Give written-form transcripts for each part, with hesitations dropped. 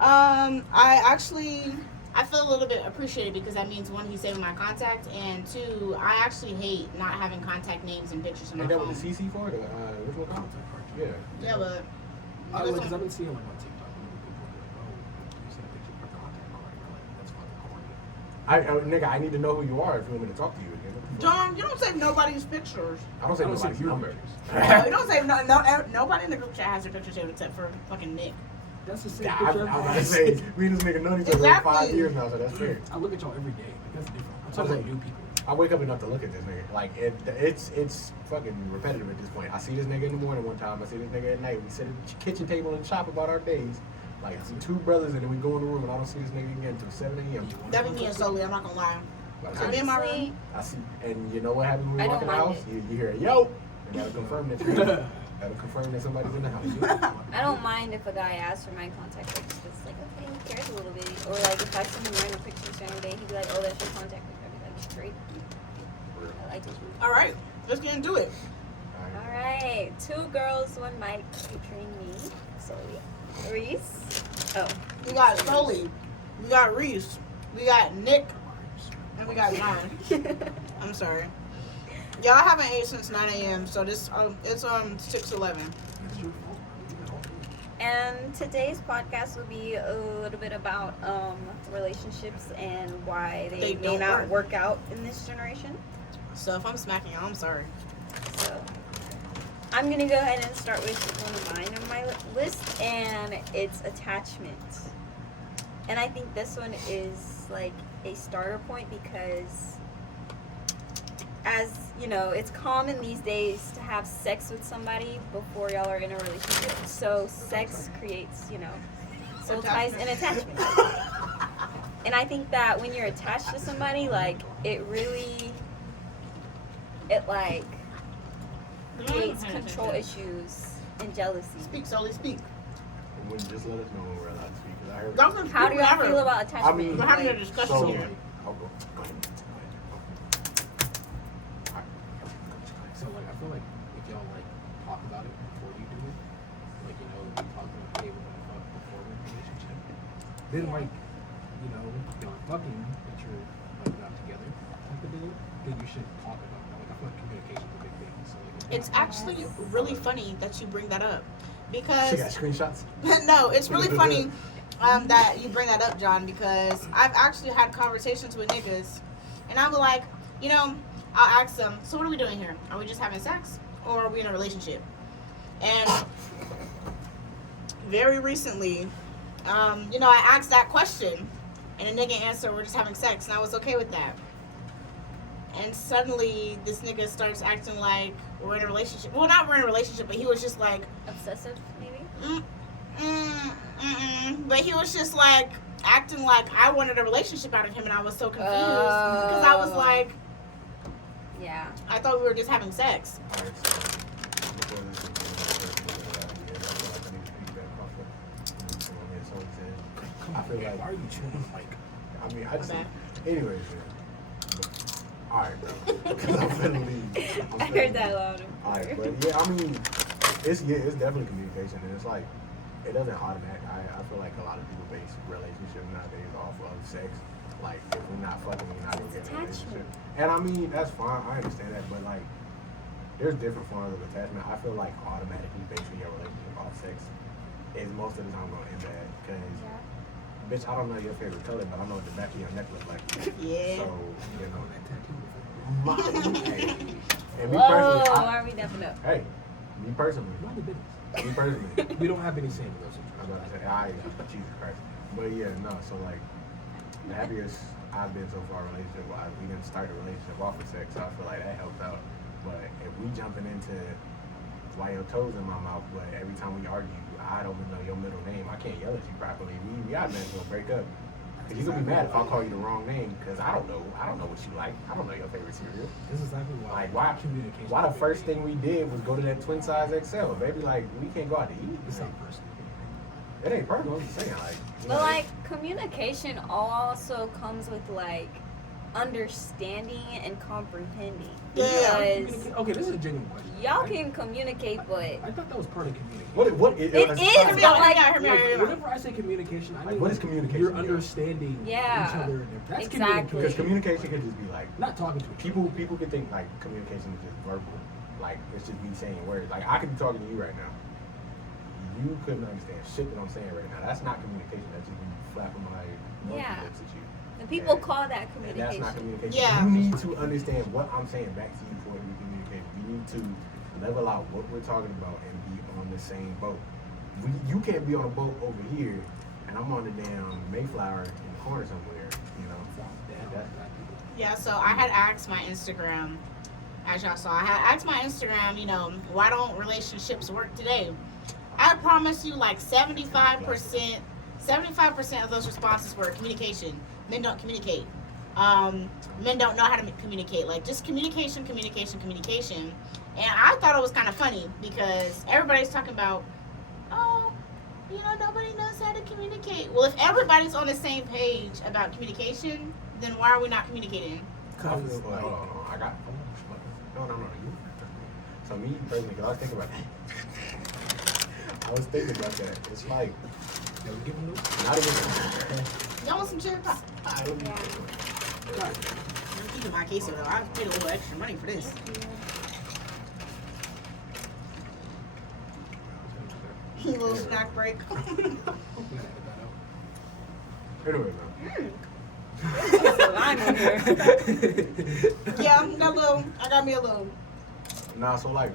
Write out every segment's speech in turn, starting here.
I feel a little bit appreciated because that means one, he's saving my contact, and two, I actually hate not having contact names and pictures on my Ain't that phone. what the CC for? Which one? Contact card. Yeah. Yeah, but Because I've been seeing like on TikTok, people are like, oh, you send a picture of your contact card. You're like, that's fucking corny. Nigga, I need to know who you are if you want me to talk to you again. John, you don't save nobody's pictures. I don't say I don't nobody's see your number. pictures. You don't save nobody in the group chat has their picture saved except for fucking Nick. That's the same I picture. was about to say, we and this nigga known each other for 5 Exactly. years now, so that's fair. I look at y'all every day. Like, that's different. I'm talking about new people. I wake up enough to look at this nigga. Like, it's fucking repetitive at this point. I see this nigga in the morning one time. I see this nigga at night. We sit at the kitchen table and chop about our days. Like, two brothers, and then we go in the room, and I don't see this nigga again until 7 a.m. That be me and Soli, I'm not gonna lie. Like, I'm in my room. I see, and you know what happens when I we walk in don't the mind house? You hear a yo, and that'll confirm that you're that'll confirm that somebody's in the house. I don't mind if a guy asks for my contact pictures. It's like, okay, he cares a little bit. Or like if I send him random pictures during the day, he'd be like, oh, that's your contact picture. I'd be like, straight. I like it. All right, let's get into it. All right, 2 girls, 1 mic, featuring me, Zoe, Reese. Oh, We got Soli, we got Reese, we got Nick, and we got John. I'm sorry. Y'all haven't ate since 9 a.m. So this it's 6:11. and today's podcast will be a little bit about relationships and why they may don't not work out in this generation. So if I'm smacking y'all, I'm sorry. So I'm gonna go ahead and start with one of mine on my list, and it's attachment. And I think this one is like a starter point because, as you know, it's common these days to have sex with somebody before y'all are in a relationship. So sex creates, soul ties and attachment. And I think that when you're attached to somebody, like it like creates control issues and jealousy. Speak, Soli, speak. Just let us know when we're allowed to speak. 'Cause I heard. Don't How do y'all whatever. feel about attachment? I mean, We're having a Like, discussion So, here. I'll go. Go ahead. So like, I feel like if y'all like talk about it before you do it, like you talk about hey, we're gonna fuck before we're in a relationship, then like y'all are fucking, but you're like not together type of deal, then you should talk about that. Like I feel like communication's a big thing. So like, if It's y'all- actually really funny that you bring that up She because got screenshots. no, it's really funny that you bring that up, John, because I've actually had conversations with niggas, and I'm like, I'll ask them, so what are we doing here? Are we just having sex, or are we in a relationship? And very recently, I asked that question, and a nigga answered, we're just having sex, and I was okay with that. And suddenly, this nigga starts acting like we're in a relationship. Well, not we're in a relationship, but he was just like, obsessive, maybe? but he was just like acting like I wanted a relationship out of him, and I was so confused because I was like, Yeah. I thought we were just having sex. Alright, so before this is I feel like, why are you chewing like? I mean, I just, bad. anyways, yeah. Alright, bro. Because I'm finna leave. I heard that loud. Alright, but yeah, I mean, it's definitely communication, and it's like, it doesn't automatic. I feel like a lot of people base relationships nowadays off of sex. Like, if we're not fucking, we're not gonna get in a relationship. And I mean, that's fine. I understand that, but like, there's different forms of attachment. I feel like automatically basing your relationship off sex is most of the time gonna end bad. Cause, bitch, I don't know your favorite color, but I know what the back of your neck looks like. Yeah. So, That tattoo. my, hey, and me Whoa, personally, are we definitely up? hey, me personally, Mind your business. me personally. We don't have any say in those I'm situations. about to say, Jesus Christ. But yeah, no, so like, the happiest I've been so far in a relationship, we didn't start a relationship off with sex, so I feel like that helped out. But if we jumping into why your toes in my mouth, but every time we argue, I don't even know your middle name, I can't yell at you properly, we got meant to break up. Cause you're gonna be mad if I call you the wrong name, cause I don't know what you like. I don't know your favorite cereal. This is exactly why. Like, why communication? Why the first thing we did was go to that twin size XL, baby? Like, we can't go out to eat. It's not personal. It ain't personal. I'm just saying, like. But like communication also comes with like understanding and comprehending. Yeah. Because Okay, this is a genuine question. y'all can communicate, but I thought that was part of communication. What it it's is, fine. but like, Hear me out. Whenever I say communication, I Like, mean what is communication, You're yeah? understanding Yeah, each other. That's exactly. Because communication. communication can just be like Not talking to each other. people can think like communication is just verbal, like it's just me saying words. Like I could be talking to you right now, you couldn't understand shit that I'm saying right now. That's not communication. That's just me flapping my Yeah. lips at you. and people Yeah. call that And that's not communication. communication. Yeah. You need to understand what I'm saying back to you before we communicate. We need to level out what we're talking about and be on the same boat. You can't be on a boat over here, and I'm on the damn Mayflower in the corner somewhere. You know. Yeah, so I had asked my Instagram, as y'all saw, I had asked my Instagram, you know, why don't relationships work today? I promise you, like 75% of those responses were communication. Men don't communicate. Men don't know how to communicate. Like, just communication. And I thought it was kind of funny because everybody's talking about, oh, you know, nobody knows how to communicate. Well, if everybody's on the same page about communication, then why are we not communicating? Hold on. I got. No. You. So me personally, because I was thinking about that. I was thinking about that. It's like Yeah, we give them those. not even. Y'all want some cherry pie? I don't Yeah. I'm keeping my queso though. I paid a little extra money for this. Little snack break. Anyway, man. There's a line in here. Yeah, I got me a little. Nah, so like,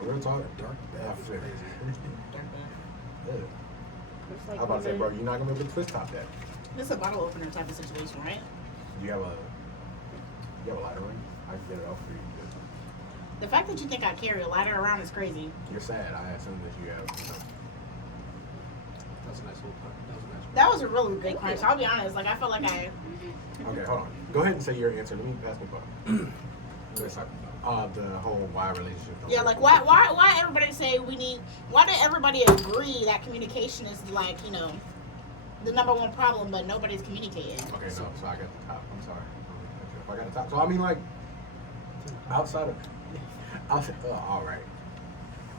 real talk. Dark Yeah, for sure. Yeah. It's I like was about to say, women- bro, you're not gonna be able to twist top that. This is a bottle opener type of situation, right? You have a lighter ring? I can get it off for you. The fact that you think I carry a lighter around is crazy. You're sad. I assume that you have. That's a nice little part. That was a nice one. That was a really good Thank crunch. you. I'll be honest. Like I felt like I. Okay, hold on. Go ahead and say your answer. Let me pass me by. Let's talk about The whole why relationship. Yeah, like why everybody say we need? Why did everybody agree that communication is like the number one problem, but nobody's communicating? Okay, no. So I got the top. I'm sorry. If I got the top. So I mean, like, outside of, all right.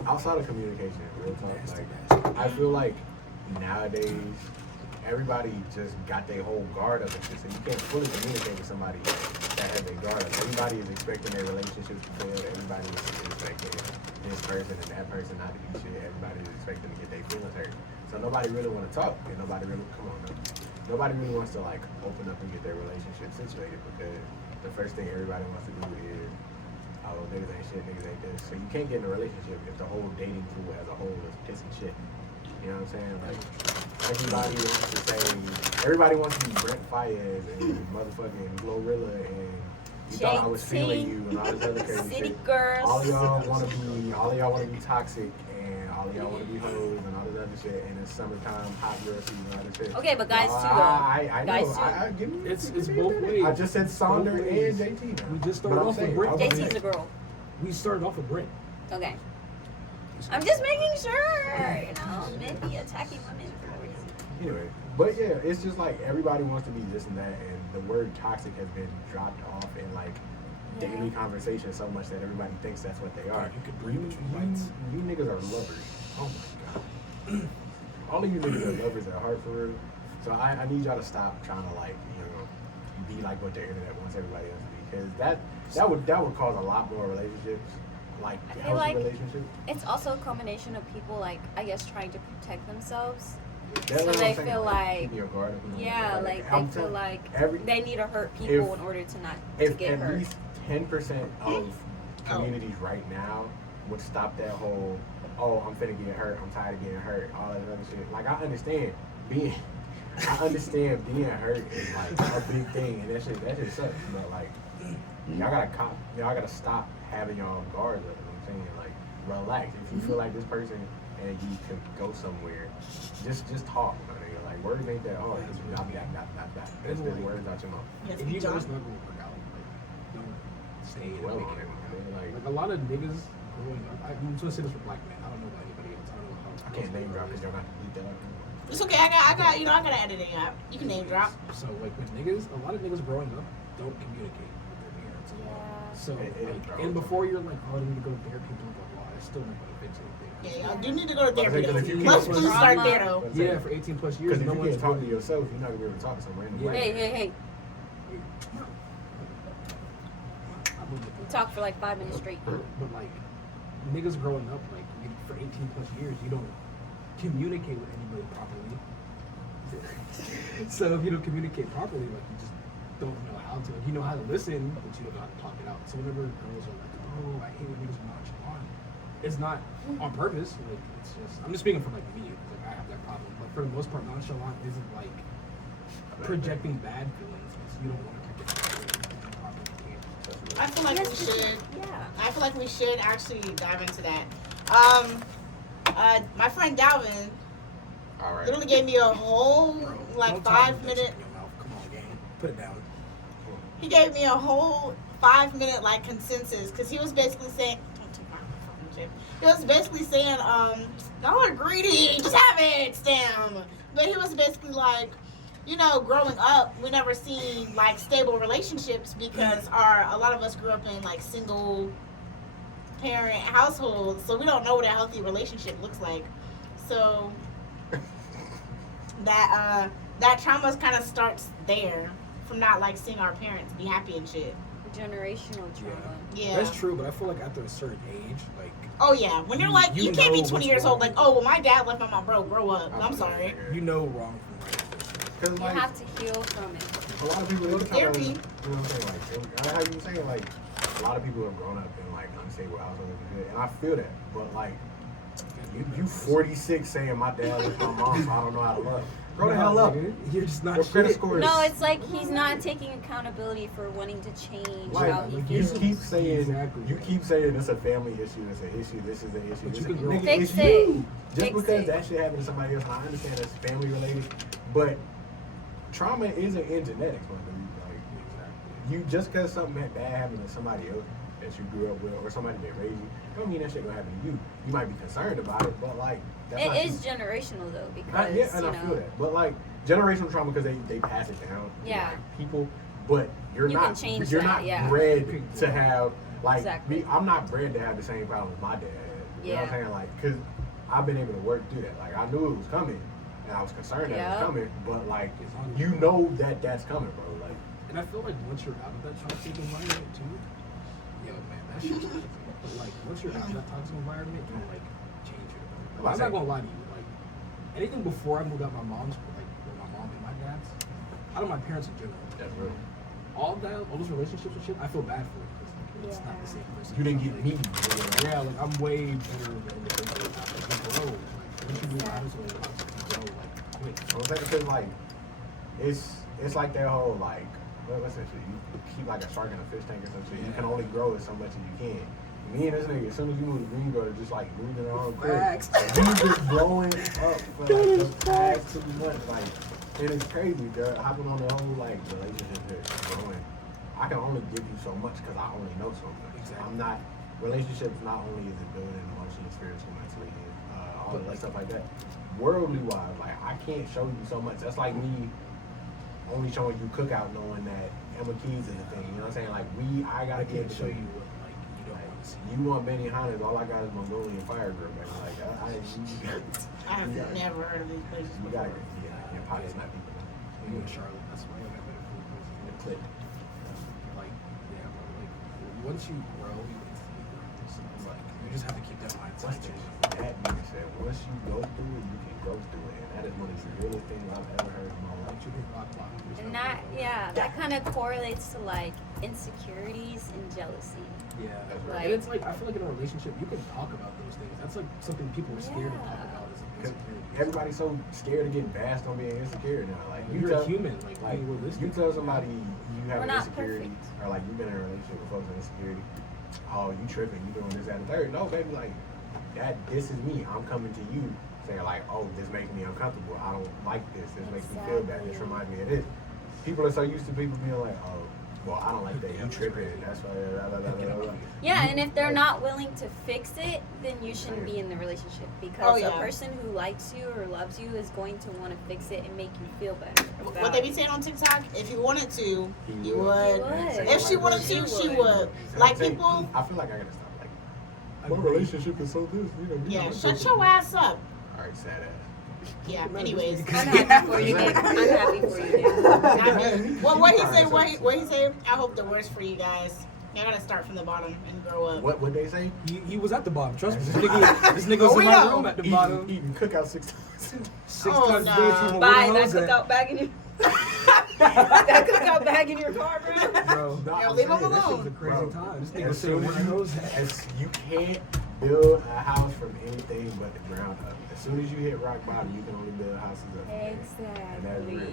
Outside of communication, real talk. Like, I feel like nowadays everybody just got their whole guard up and shit. So you can't fully communicate with somebody that has their guard up. Everybody is expecting their relationships to fail. Everybody is expecting this person and that person not to be shit. Everybody is expecting to get their feelings hurt. So nobody really want to talk, and nobody really nobody really wants to like open up and get their relationship situated because the first thing everybody wants to do is, oh, niggas ain't shit, niggas ain't this. So you can't get in a relationship if the whole dating pool as a whole is pissing shit. You know what I'm saying? Like, everybody wants to say, everybody wants to be Brent Fayez and motherfucking Glorilla and you thought I was feeling you and all this other crazy City shit. girls. All of y'all want to be toxic and all of y'all want to be hoes and all this other shit and it's summertime, hot girl season, all this shit. Okay, but guys too, though. I Guys know. too. I give me It's both ways. I just said Sonder Both and ways. JT now. We just But started I'm off with saying, Brent. I was gonna JT's say- a girl. We started off with Brent. Okay. I'm just making sure, men be attacking women for no reason. Anyway, but yeah, it's just like everybody wants to be this and that, and the word toxic has been dropped off in like daily conversation so much that everybody thinks that's what they are. You could breathe between bites. You niggas are lovers. Oh my god. All of you niggas are lovers at heart for real. So I need y'all to stop trying to like, be like what the internet wants everybody else to be. Because that would cause a lot more relationships. Like I feel healthy like relationships. it's also a combination of people, like, I guess, trying to protect themselves. That's So what they I'm saying, feel like- keeping your guard up and all that Yeah, stuff. like, I'm they feel telling- like every- they need to hurt people if- in order to not to If get at hurt. least 10% of communities right now would stop that whole, oh, I'm finna get hurt, I'm tired of getting hurt, all that other shit. Like, I understand being hurt is like a big thing, and that shit sucks. But like, y'all gotta stop having y'all guards up. You know what I'm saying? Like, relax. If you feel like this person and you can go somewhere, just talk. My nigga. Like, words ain't that hard. Just blah, blah, blah, blah, blah. That's the words out your mouth. Yes, If you know John. it's not going to work out, like, don't stay in Well it. on it, man. Like, Like a lot of niggas growing up, I'm just saying this for black men. I don't know about anybody else. I don't know how. I can't name drop because y'all not delete that out. It's okay. I got I gotta edit it out. You can name drop. So like with niggas, a lot of niggas growing up, don't communicate with their parents a lot. Yeah. So, It like, and before you're like, oh, I need to go to therapy, blah, blah, blah, it's still not going to fix anything. Yeah, I do need to go to therapy. Because if you Let's can't- please start Trauma. there though. Yeah, for 18 plus years, Because if no you one's can't talk to really- yourself, you're not gonna be able to talk to some random Yeah. person. Hey. I believe it. We talk for like 5 minutes straight. But like niggas growing up, like for 18 plus years, you don't communicate with anybody properly. So if you don't communicate properly, like you just don't know how to. You know how to listen, but you don't know how to talk it out. So whenever girls are like, "Oh, I hate when niggas are nonchalant," it's not on purpose. Like it's just. I'm just speaking from like me. Like I have that problem, but for the most part, nonchalant isn't like projecting bad feelings. It's you don't want to project bad feelings properly. I feel like we Yes, should. Yeah. I feel like we should actually dive into that. My friend Dalvin All right. literally gave me a whole Bro, like don't talk 5 with that minute. shit in your mouth. Come on, gang. Put it down. He gave me a whole 5 minute like consensus because he was basically saying, "Don't take my fucking shit." He was basically saying, "Y'all are greedy. Just have it, damn." But he was basically like, you know, growing up, we never seen like stable relationships because a lot of us grew up in like single parent households, so we don't know what a healthy relationship looks like. So that trauma kind of starts there from not like seeing our parents be happy and shit. Generational trauma. Yeah. That's true, but I feel like after a certain age, like Oh yeah, when you're You- like, you you can't be know 20 what's years old, wrong. like, oh well, my dad left my mom, bro, grow up. I'm sorry. you know wrong from right. Because You like have to heal from it. a lot of people, Go they to kind of, therapy. you know what I'm saying? Like, how you saying, like, a lot of people have grown up in like unstable households and shit, and I feel that. But like, you 46 saying my dad was my mom, so I don't know how to love. Grow the hell up. Nigga. You're just not Your credit shit. score is. No, it's like he's not taking accountability for wanting to change Like, how he like, you feels. keep saying, Exactly. you keep saying it's a family issue, it's an issue, this is an issue. But This you is can grow. nigga, Fix it's it. you. Just Fix because it. that shit happened to somebody else, and I understand that's family related, but trauma isn't in genetics, my dude. Like, you just because something bad happened to somebody else that you grew up with or somebody that raised you, don't mean that shit gonna happen to you. You might be concerned about it, but like that's not It is you. generational though, because Yeah, and you I feel know, that. But like generational trauma because they pass it down to Yeah. like, people, but you're You can not change you're that, not yeah. bred to have like Exactly. me. I'm not bred to have the same problems my dad had. You know what I'm Yeah. saying? Like, cause I've been able to work through that. Like I knew it was coming, and I was concerned that it Yeah. was coming. But like you know that that's coming, bro. Like And I feel like once you're out of that toxic environment too, yo man, that shit's crazy. But like once you're out of that toxic environment, you can like change it. Like, I'm not gonna lie to you. Like anything before I moved out my mom's, like with my mom and my dad's, out of my parents in general, that's real. all those relationships and shit, I feel bad for it because like, it's not the same person. You didn't get Like, me. Yeah, like I'm way better of an individual now. Like you grow. Like once you do that, it's really toxic. You grow like quick. I'm saying because like it's like that whole like what's that shit? You keep like a shark in a fish tank or some shit. You can only grow as so much as you can. Me and this nigga, as soon as you move to Greenboro, just like moving around quick. Facts. You just blowing up for like the past 2 months. Like it is crazy, girl. Hopping on the whole like relationship that's growing. I can only give you so much because I only know so much. Exactly. I'm not relationships. Not only is it building emotionally, spiritually, mentally, all of that stuff like that. Worldly wise, like I can't show you so much. That's like me only showing you Cookout, knowing that Emma Keys is a thing. You know what I'm saying? Like I I gotta be able can't to show you what like you don't want to see. You want Benny Hannes? All I got is Mongolian Fire Girl, baby. Like I have Yeah. never heard of these places you before. gotta, yeah, and Potty's not people. You in Charlotte, that's why I got better food places. The clip. Like, yeah, bro, like once you grow, you instantly grow. So it's like you just have to keep that mindset. That being said, once you go through it, you can go through it, and that is one of the realest things I've ever heard in my life. Like you hit rock bottom. there's and no that way. that kind of correlates to like insecurities and jealousy. Yeah, That's right. and it's like I feel like in a relationship you can talk about those things. That's like something people are scared to talk Yeah. about is Because insecurity. everybody's so scared of getting bashed on being insecure now. Like You're tell, a human, like like being realistic. you tell somebody you have We're an not insecurity, perfect. or like you've been in a relationship with folks with insecurity. Oh, you tripping? You doing this, that, and the third? No, baby, like this is me. I'm coming to you saying like, oh, this makes me uncomfortable. I don't like this. This makes me feel bad. This Exactly. reminds me of this. People are so used to people being like, oh, well, I don't like that. You tripping. That's why. Yeah, and if they're not willing to fix it, then you shouldn't be in the relationship because Oh, yeah. a person who likes you or loves you is going to want to fix it and make you feel better. What they be saying on TikTok? If you wanted to, you He would. would. If she wanted to, she would. Like people. I feel like I gotta stop. Like, my relationship is so this. You know. Yeah, shut your ass up. All right, sad ass. Yeah. Anyways. I'm happy for you, Nick. I'm happy for you, Nick. I mean, well, what he said? What he said? I hope the worst for you guys. You gotta start from the bottom and grow up. What they say? He was at the bottom. Trust me. This nigga was Oh, in we my know. room at the bottom. Eating cookout 6 times. Six Oh, times nah. a day. Where Buy the that hell's at? cookout bag in your that cookout bag in your car, bro. Bro, Nah, Yo, I'm leave him saying, that shit was alone. a crazy Bro, time. This as nigga was saying soon where as the hell's at? as you can't build a house from anything but the ground up. As soon as you hit rock bottom, you can only build houses up. And that's Exactly. real.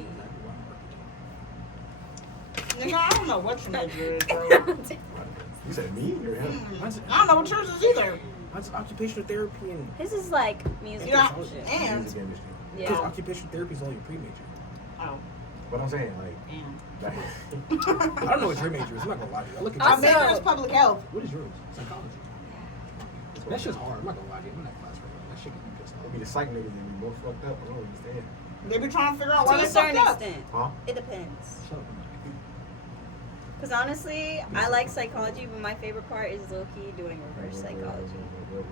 Nigga, I don't know what your major is, bro. You said me or him? I don't know what yours is either. That's occupational therapy and His is like music. You know, Oh, shit. and Music industry. because Yeah. occupational therapy is all your pre-major. oh, But I'm saying, like, and. I don't know what your major is. I'm not gonna lie to you. I look at My your Also- major is public health. What is yours? Psychology. That shit's hard. I'm not gonna lie to you. I'm in that class right now. That shit can be pissed It'd be off. the psych niggas that be more fucked up. I don't understand. They be trying to figure out why To they a certain fucked up. extent. Huh? It depends. Shut up. Because honestly, I like psychology, but my favorite part is low-key doing reverse psychology.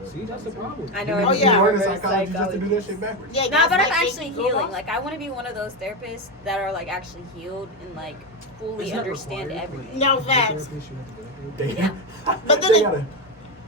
See, that's the problem. I know You Oh, it's yeah. learn reverse psychology just to do that psychology. shit backwards. Yeah, Nah, but I'm gaslighting, actually go healing. off. Like, I want to be one of those therapists that are like actually healed and like fully It's not understand required. everything. No Your facts. therapist, you have to go through it. They, Yeah. But then they it- gotta,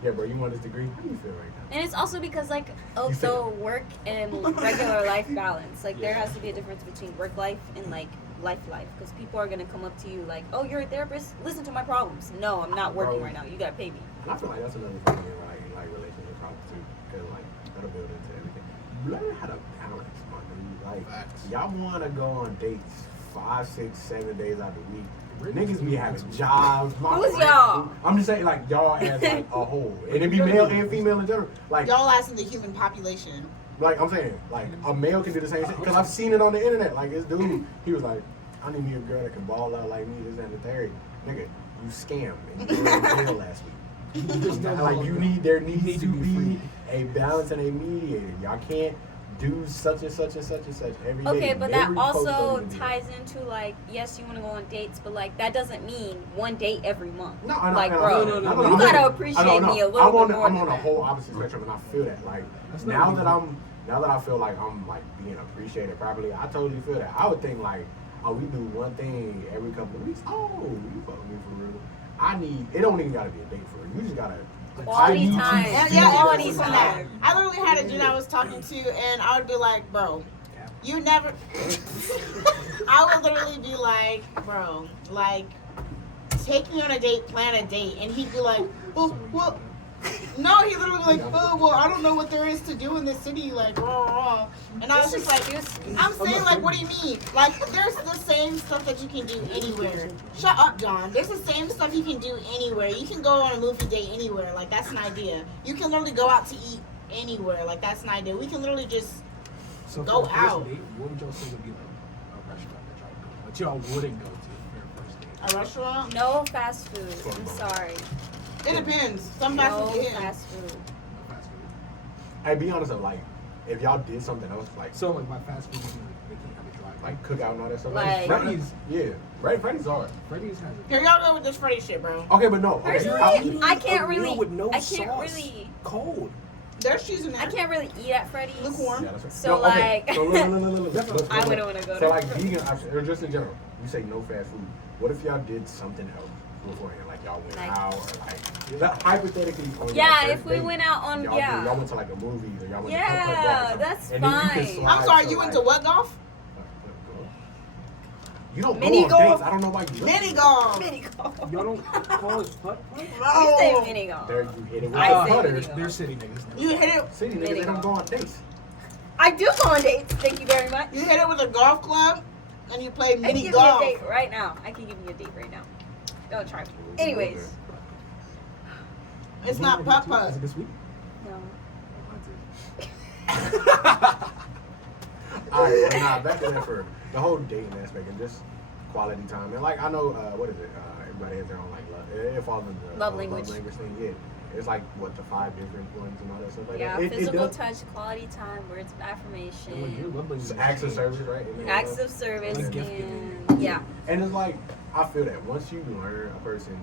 yeah, bro, you want this degree? How do you feel right now? And it's also because like of You the feel- work and regular life balance. Like there Yeah. has to be a difference between work life and like life. Because people are gonna come up to you like, "Oh, you're a therapist. Listen to my problems." No, I'm not working Bro. right now. You gotta pay me. And I feel like that's another thing in like relationship problems too, because like that'll build into everything. Learn how to balance, my dude. Like Facts. y'all want to go on dates 5, 6, 7 days out of the week. Really? Niggas be having jobs. Who's y'all? I'm just saying, like y'all as like a whole, and it be male and female in general. Like, Y'all asking the human population. like I'm saying, like a male can do the same thing because I've seen it on the internet. Like this dude, he was like, I need me a girl that can ball out like me, this that, and the third. Nigga, you scammed and you were in jail last week. Like there needs to be a balance and a mediator. Y'all can't do such and such and such and such every day. Okay, but that Every post also on the video. ties into like, yes, you want to go on dates, but like that doesn't mean one date every month. No, I know, Like, I know, bro, I know, no, I no, know, you I know. gotta I appreciate know, me a little I'm bit on, more I'm than on a that. whole opposite spectrum, and I feel that. Like That's now not that I feel like I'm like being appreciated properly, I totally feel that. I would think like, oh, we do one thing every couple of weeks. Oh, you fuck with me for real. It don't even gotta be a date for real. You just gotta. Quality I need to time. see And you yeah, as quality a time. person. I literally had a dude I was talking to, and I would be like, bro, you never. I would literally be like, bro, like, take me on a date, plan a date, and he'd be like, well. No, he literally like, oh, well, I don't know what there is to do in this city, like, rah, rah. And I was just like, I'm saying, like, what do you mean? Like, there's the same stuff that you can do anywhere. Shut up, John. There's the same stuff you can do anywhere. You can go on a movie date anywhere. Like, that's an idea. You can literally go out to eat anywhere. Like, that's an idea. We can literally just, So Go for a first out. Date, what would y'all say would be like a restaurant that y'all would go? That y'all wouldn't go to for your first date? a restaurant. No fast food. I'm sorry. It depends. Some fast No food, yeah. fast food. No fast food. Hey, be honest, though, like, if y'all did something else, like, So like by fast food, you mean like they can't have a drive. like cookout and all that stuff. Like- Freddy's. Yeah, Freddy's hard. Freddy's has Here, y'all go with this Freddy shit, bro. Okay, but no. Okay, Personally, I'll- I can't a meal really. with no I can't sauce. really. Cold. There's cheese in there. I can't really eat at Freddy's. Lukewarm. Yeah, that's right. So, okay. like- So look. I wouldn't wanna go So to like Freddy's. vegan, or just in general, you say no fast food. What if y'all did something else beforehand? Like y'all went Like- out, or like hypothetically. On Yeah, your if first we date, went out on y'all went to like a movie, or y'all went Yeah, to Coconut Walk or something. that's And then you can fine. slide I'm sorry, to, you like, went to what golf? You don't Mini go on golf? dates. I don't know why you. Mini golf. Mini golf. Y'all don't call it putt-putt? You say mini golf. There you hit it with I the say putter. mini golf. They're city niggas. You hit it. City niggas, Mini they don't golf. go on dates. I do go on dates. Thank you very much. You hit it with a golf club, and you play I can mini give golf. you a date right now. I can give you a date right now. Don't try me. Anyways, It's not putt Is putt. it this week? no. Alright, well, nah, back to that for the whole dating aspect and just quality time, and like I know what is it? Everybody has their own like love. It falls in the Love language. thing. Yeah, it's like what the 5 different ones and all that stuff like Yeah, that. It physical does- touch, quality time, words of And like affirmation, your love language It's acts of service, right? And then, acts of service, Like gift and giving. yeah. And it's like I feel that once you learn a person's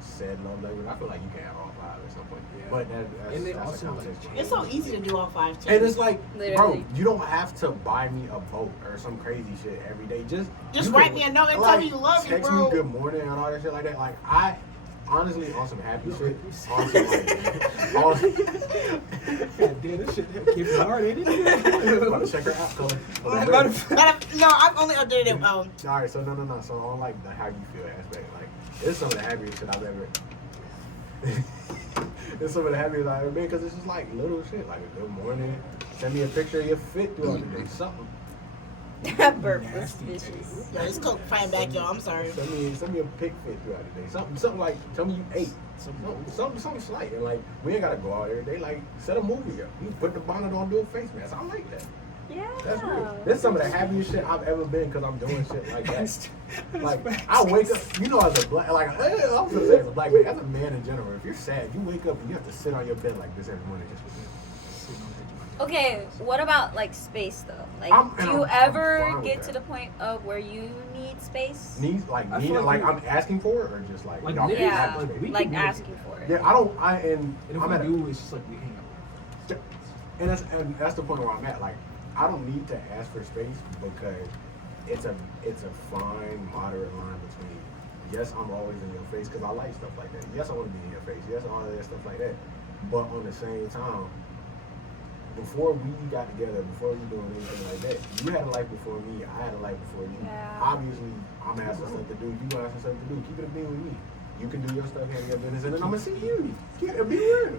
said love language, I feel like you can have all 5 at some point. Yeah. But And they that's also, a like, conversation. It's so easy to do all 5 too. And it's like, bro, Literally. you don't have to buy me a boat or some crazy shit every day. Just you write can, me a note and like, tell me you love me, text bro. me good morning and all that shit like that. Like I honestly on some happy shit. On some like, on, God damn, this shit came from hard, ain't it? Wanna check her out, Colin. No, I've only updated it. All right, so no. So on like the how you feel aspect, like it's some of the happiest shit I've ever. It's some of the happiest I've ever been because it's just like little shit, like a good morning. Send me a picture of your fit throughout the day, something. That burp was Nasty. vicious. Yo, this Coke fighting back, y'all. I'm sorry. Send me a pic fit throughout the day, something like tell me you ate. Something slight, and like we ain't gotta go out every day. Like set a movie up. You put the bonnet on, do a face mask. I like that. Yeah. That's real. That's some of the happiest shit I've ever been because I'm doing shit like that. Like I wake up, you know, as a black, like I was gonna say as a black man, as a man in general, if you're sad, you wake up and you have to sit on your bed like this every morning just for Okay, what about like space though? Like, I'm do you fine ever with get that. to the point of where you need space? needs like I need feel like, like I'm asking for it or just like, Like, y'all can yeah, have Yeah, the space. we like can asking for it. Yeah, I don't. And if I'm we at a, do, it's just like we hang out. and that's the point where I'm at. Like I don't need to ask for space because it's a fine moderate line between yes I'm always in your face because I like stuff like that. Yes I want to be in your face. Yes all of that stuff like that. But on the same time, before we got together, before we doing anything like that, you had a life before me. I had a life before you. Yeah. Obviously, I'm gonna have some stuff to do. You gonna have some stuff to do. Keep it a being with me. You can do your stuff, handle your business, and then I'm gonna see you. Be real.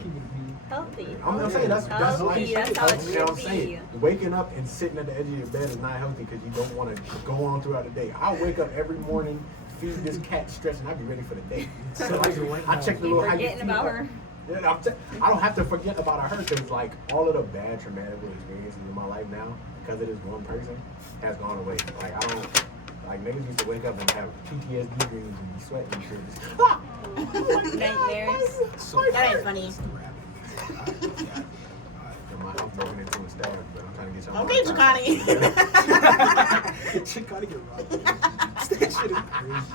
Healthy. I'm saying that's Healthy, like that's how it you know what I'm should saying. be. Waking up and sitting at the edge of your bed is not healthy because you don't want to go on throughout the day. I wake up every morning, feed this cat stretching, I be ready for the day. So like, I check the You little how you forgetting feel. about her? Yeah, I don't have to forget about her because like all of the bad traumatic experiences in my life now, because it is one person, has gone away. Like I don't. Like niggas used to wake up and have PTSD dreams and be sweating and shit. Nightmares. That ain't funny. And my house broken into and stabbed, but I'm trying to get y'all. Okay, Chicani. Chicani get robbed. That shit is crazy.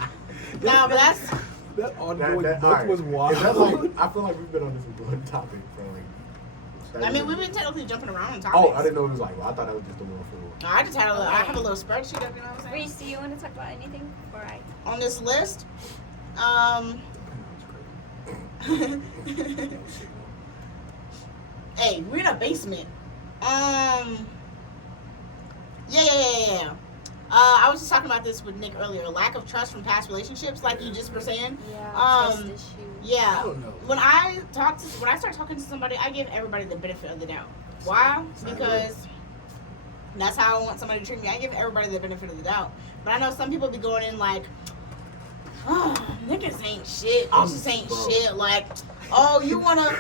No, but that's. That ongoing That, book alright. was wild. Is that like, I feel like we've been on this one topic for like. I mean, we've been technically jumping around on topics. Oh, I didn't know it was like. Well, I thought that was just a one for. No, I just had I have a little spreadsheet up. You know what I'm saying? Reese, do you want to talk about anything before I? On this list, hey, we're in a basement. Yeah. I was just talking about this with Nick earlier. Lack of trust from past relationships, like you just were saying. Yeah. Trust issues. Yeah. I don't know. When I start talking to somebody, I give everybody the benefit of the doubt. Why? Because that's how I want somebody to treat me. I give everybody the benefit of the doubt. But I know some people be going in like, oh, niggas ain't shit. Bitches ain't shit. Like, oh, you wanna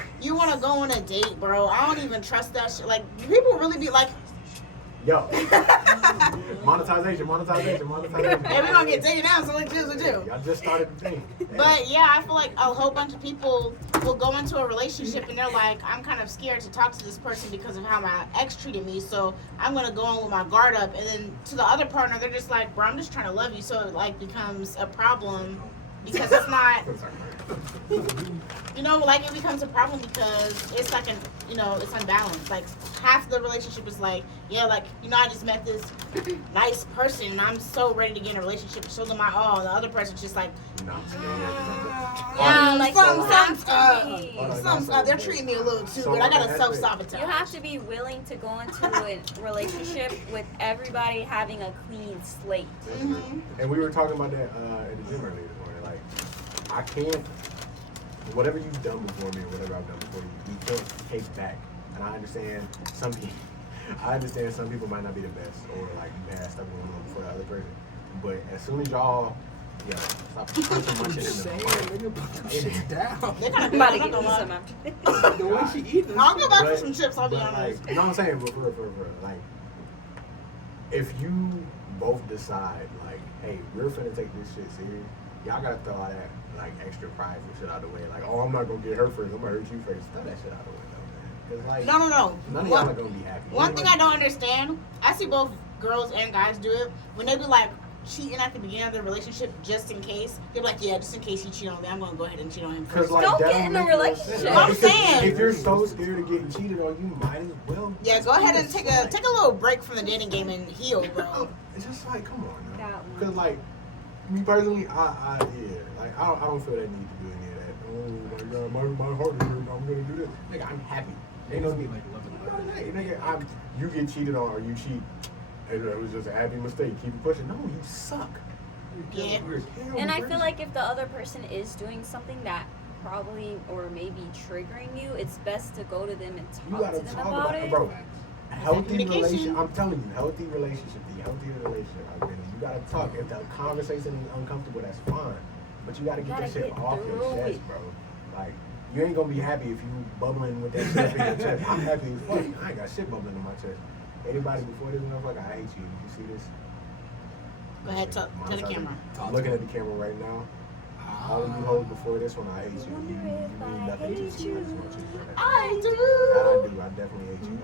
go on a date, bro? I don't even trust that shit. Like, people really be like, Yo. monetization. hey, we gonna get taken down. So like, with you. Y'all just started the thing. But yeah, I feel like a whole bunch of people will go into a relationship and they're like, I'm kind of scared to talk to this person because of how my ex treated me, so I'm gonna go in with my guard up. And then to the other partner, they're just like, bro, I'm just trying to love you, so it like becomes a problem because it's not, you know, like it becomes a problem because it's like it's unbalanced. Like half the relationship is like, yeah, like, you know, I just met this nice person and I'm so ready to get in a relationship and show them my all. The other person's just like, No. Yeah, like some stuff. They're treating me a little too good. I gotta self-sabotage. You have to be willing to go into a relationship with everybody having a clean slate. Mm-hmm. And we were talking about that in the gym earlier this morning. Like, I can't, whatever you've done before me or whatever I've done before you, we can't take back. And I understand some people might not be the best or like you had stuff going on before the other person. But as soon as y'all, stop punching my shit in the Put them shit down. They're kind of I'm about to good. get I'm me not some gonna after. The way she eating this I'll go shit. back for some chips, I'll be honest. Like, you know what I'm saying? For real. Like, if you both decide, like, hey, we're finna take this shit serious, y'all gotta throw all that, like, extra pride and shit out of the way. Like, oh, I'm not gonna get her first, I'm gonna hurt you first. Throw that shit out the window, man. Cause, like, No. none of y'all are gonna be happy. One thing I don't understand, I see both girls and guys do it, when they be like cheating at the beginning of their relationship just in case. They're like, yeah, just in case he cheat on me, I'm gonna go ahead and cheat on him first. Like, Don't that get in a make no relationship. sense. I'm Because saying. if you're so scared of getting cheated on, you might as well. Yeah, go ahead and just, take like, a little break from the dating game and heal, bro. It's just like, come on, That now. one. Because, like, me personally, I don't feel that need to do any of that. Oh my God, my heart is hurting. I'm gonna do this. Nigga, I'm happy. Ain't no be like loving Hey, nigga, you get cheated on or you cheat. It was just a happy mistake. Keep it pushing. No, you suck. Yeah. You're a terrible And I person. feel like if the other person is doing something that probably or maybe triggering you, it's best to go to them and you talk gotta to them talk about it. bro. A healthy Communication. relationship. I'm telling you, healthy relationship. The healthier the relationship, I mean, you gotta talk. If the conversation is uncomfortable, that's fine. But you gotta get that shit get off your through chest, it. bro. Like, you ain't gonna be happy if you bubbling with that shit up in your chest. I'm happy as fuck. I ain't got shit bubbling in my chest. Anybody before this motherfucker, I hate you. You see this? Go ahead, to the camera. I'm looking at the camera right now. All of you hoes before this one, I hate you. You mean nothing to me. I just want you to know that. I do. That I do. I definitely hate you,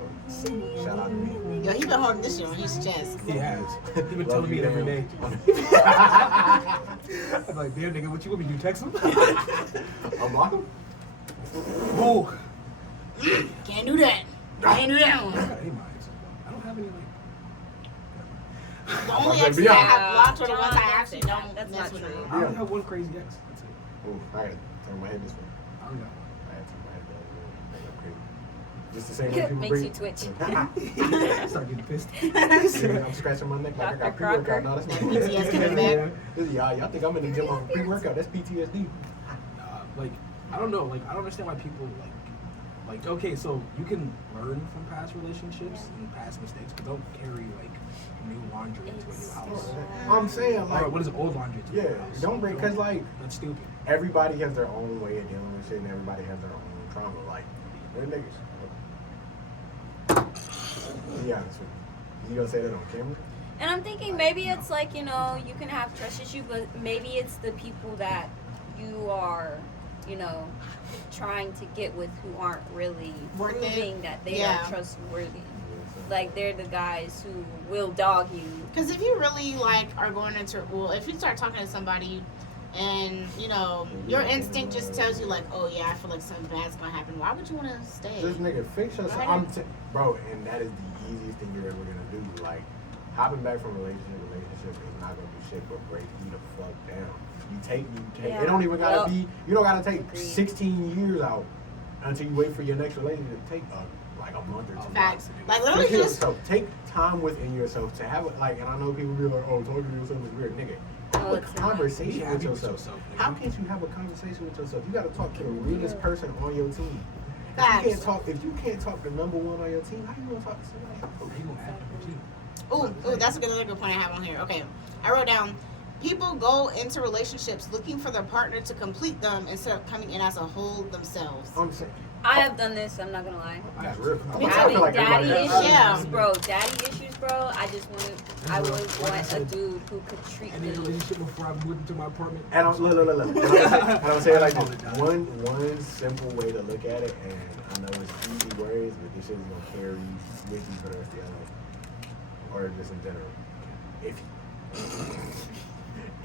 though. Shout out to me. Yo, he been holding this shit on his chest. He has. He been Love telling me you, it every day. damn. I'm like, damn nigga, what you want me to do? Text him? Unblock him? Oh. Can't do that. Can't do that I one. got A minds. I don't have any like. The only like, exes yeah. I have blocked are the ones I John, actually that's don't not mess with true. them. I only have one crazy ex. That's it. Oh, I had to turn my head this way. I don't know. I had to turn my head the other way. Crazy. Just the same way people Makes breathe. you twitch. I started getting pissed. Yeah, I'm scratching my neck like I got Dr. pre-workout. No, that's my PTSD coming back. Y'all think I'm in the gym on pre-workout? That's PTSD. Like, I don't know. Like, I don't understand why people like. Okay, so you can learn from past relationships and past mistakes, but don't carry like new laundry into a new house. I'm saying, Or like, what is it, old laundry to a yeah, new house? don't bring, cause like, That's stupid. everybody has their own way of dealing with shit, and everybody has their own trauma. Like, we're niggas. Be honest with you. You gonna say that on camera? And I'm thinking maybe it's like, you know, you can have trust issues, but maybe it's the people that you are, you know, trying to get with who aren't really Worth it. proving that they Yeah. are trustworthy. Like they're the guys who will dog you. Because if you really like are going into if you start talking to somebody and you know your instinct just tells you like, oh yeah, I feel like something bad's gonna happen, why would you want to stay? Just nigga, fix yourself. Right. Bro, and that is the easiest thing you're ever gonna do. Like, hopping back from relationship to relationship is not gonna do shit but break you the fuck down. You take. Yeah. It don't even gotta Yep. be. You don't gotta take Agreed. 16 years out until you wait for your next relationship. Take like a month or two. Facts. Like Take literally care of just yourself. Take time within yourself to have it. Like, and I know people be like, "Oh, talking to yourself is weird, nigga." Have No, a it's not. conversation Be with happy yourself. nigga. How can't you have a conversation with yourself? You gotta talk to the realest person on your team. If Facts. you can't talk, if you can't talk to number one on your team, how you gonna talk to somebody else? How you gonna act with you? Ooh, that's another good point I have on here. Okay, I wrote down. People go into relationships looking for their partner to complete them instead of coming in as a whole themselves. I'm saying, I have done this, I'm not gonna lie. that's real. Me I too. feel like Daddy everybody issues, has- Yeah. bro. Daddy issues, bro. I would want a dude who could treat Any me. relationship before I moved into my apartment? And look. I don't say it like this. One simple way to look at it, and I know it's easy words, but this shit is gonna carry with you for the rest of your life, or just in general.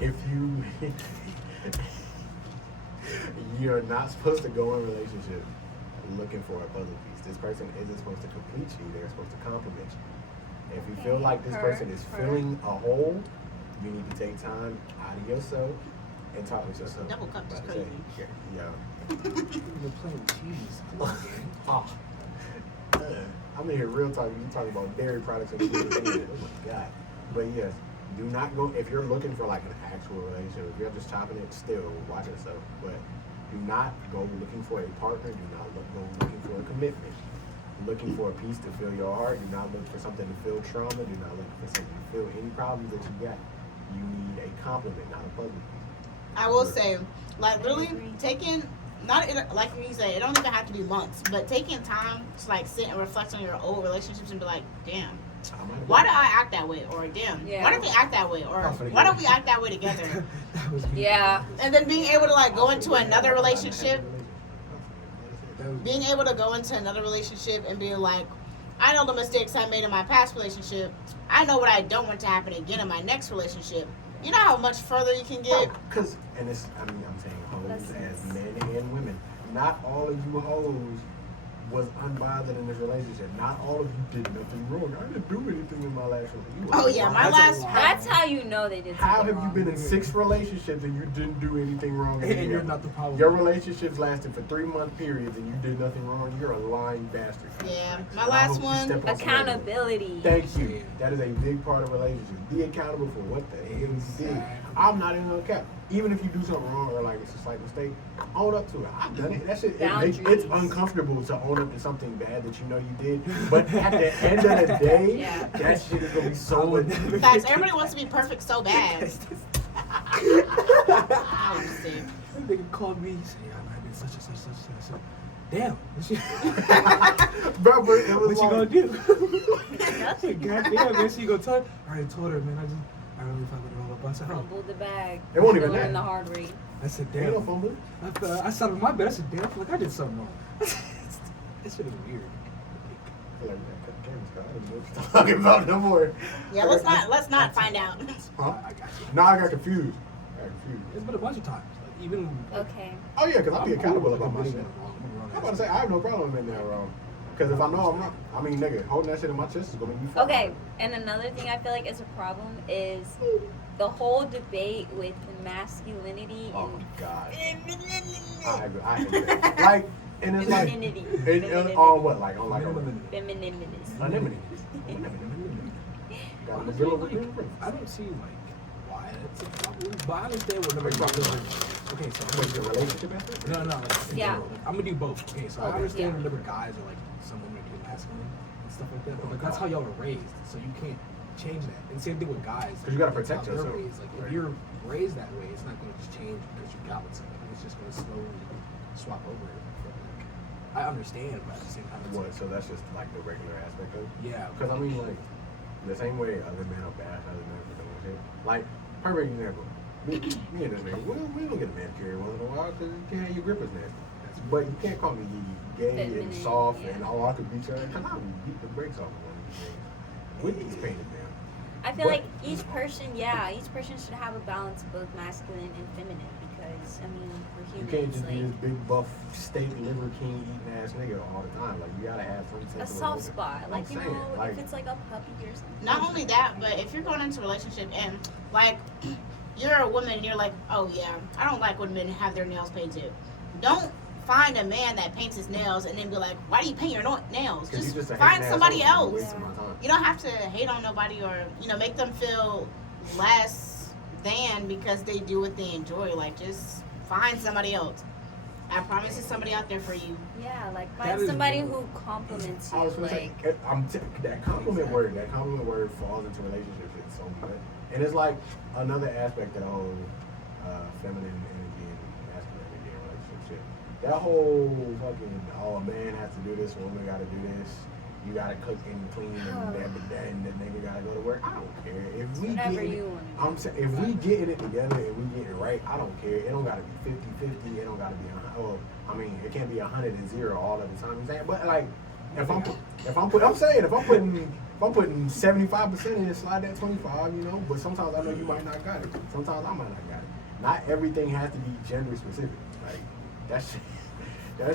If you you're not supposed to go in a relationship looking for a puzzle piece. This person isn't supposed to complete you. They're supposed to compliment you. If you feel like this person is filling a hole, you need to take time out of yourself and talk with yourself. Double cup is About to crazy. say, yeah. You're playing cheese. Come on, man. Oh. I'm in here real talk. You talking about dairy products and shit. Oh my god. But yes, do not go if you're looking for like an actual relationship. If you're just chopping it, still watch yourself. But do not go looking for a partner. Do not go looking for a commitment. Looking for a piece to fill your heart. Do not look for something to fill trauma. Do not look for something to fill any problems that you got. You need a compliment, not a puzzle piece. I will say, like literally taking like you say, it don't even have to be months, but taking time to like sit and reflect on your old relationships and be like, damn, Why do I act that way? Or damn, Yeah. why do they act that way? Or why don't we act that way together? That was me. Yeah. And then being able to like go into another relationship, being able to go into another relationship and be like, I know the mistakes I made in my past relationship. I know what I don't want to happen again in my next relationship. You know how much further you can get? Because, and it's, I mean, I'm saying hoes Lessons. as men and women. Not all of you hoes was unbothered in this relationship. Not all of you did nothing wrong. I didn't do anything in my last relationship. Oh, yeah, my last- That's how you know they did How something have you wrong. been in 6 relationships and you didn't do anything wrong? in And any you're of them? not the problem. Your relationships lasted for 3-month periods and you did nothing wrong. You're a lying bastard. Yeah, my I last hope you one. step on some Accountability. Thank you. That is a big part of relationships. Be accountable for what the hell you did. I'm not even gonna cap. Even if you do something wrong or like it's a slight mistake, own up to it. I've done it. That shit, it's Boundaries. uncomfortable to own up to something bad that you know you did. But at the end of the day, Yeah. that shit is gonna be so Facts, everybody wants to be perfect so bad. I was sick. That nigga called me. He said, "Yeah, I did such and such and such." I said, "Damn, what you, Bro, but it was what you like, gonna do?" I said, "God damn, man, so you gonna tell her?" I already told her, man. I really fucking with it all up. I said, "Huh?" Fumbled the bag. It won't even Learn that. the hard way. I said, Ain't no "Damn." fumble. I sat on my bed. I said, "Damn, I feel like I did something wrong." This shit is weird. I feel like that cut the cameras, 'cause I don't know what you're talking about no more. Yeah, let's not find out. Huh? I got you. No, I got confused. It's been a bunch of times. Like, even. Okay. Oh yeah, because I'll be I'm accountable cool with about my admitting shit. when I'm wrong. I'm wrong. I'm about to say I have no problem admitting that wrong. Because if I know I'm wrong, I mean, nigga, holding that shit in my chest is gonna make me fuck. Okay, and another thing I feel like is a problem is the whole debate with masculinity Oh and my god. femininity. I agree. I agree. Like, and it's like, Femininity. on what? Like, on like a Femininity. anemone. Got the middle of the river. I don't see like why that's a problem, but I understand what the problem is. Okay, so Wait, the relationship aspect? no, like, in Yeah. general, like, I'm gonna do both. Okay, so I Okay. understand Yeah. whenever guys are like some women are too masculine and stuff like that, but like that's how y'all were raised, so you can't change that. And same thing with guys. 'Cause you gotta That's protect how they're yourself. raised. Like Right. if you're raised that way, it's not gonna just change because you got with somebody. It's just gonna slowly swap over. I understand, but at the same time, it's What? like, So that's just like the regular aspect of it? yeah. Because I mean, like, the same way other men are bad, other men for doing shit. Like, perfect example. Me and this nigga, we don't get a manicure once in a while because you can't have your grippers nasty. But you can't call me gay and Feminine, soft yeah. and all I could beat you because I would beat the brakes off of one of these things. With these painted man. I feel But- like each person should have a balance of both masculine and feminine because I mean we're You humans. can't just be like this big buff steak liver king eating ass nigga all the time. Like you gotta have some sense a of soft emotion. spot, I'm like you saying, know, like, if it's like a puppy or something. Not only that, but if you're going into a relationship and like you're a woman and you're like, oh yeah, I don't like when men have their nails painted. Don't find a man that paints his nails and then be like, why do you paint your nails? 'cause you Just a find hating ass somebody hoe, else. you're wasting my time. You don't have to hate on nobody or make them feel less than because they do what they enjoy. Like just find somebody else. I promise there's somebody out there for you. Yeah, like That find is somebody real. who compliments you. I was gonna say, Like that compliment word falls into relationships. It's so much, and it's like another aspect of the whole feminine energy and masculine energy in relationship shit. That whole fucking a man has to do this, a woman got to do this. You gotta cook and clean and the nigga gotta go to work. I don't care if we whatever get you want. I'm saying if we getting it together and we getting it right, I don't care. It don't gotta be 50-50. It don't gotta be I mean, it can't be 100 and 0 all of the time. I'm saying, but like, if I'm putting 75% in and slide that 25, But sometimes I know you might not got it. Sometimes I might not got it. Not everything has to be gender specific. Like that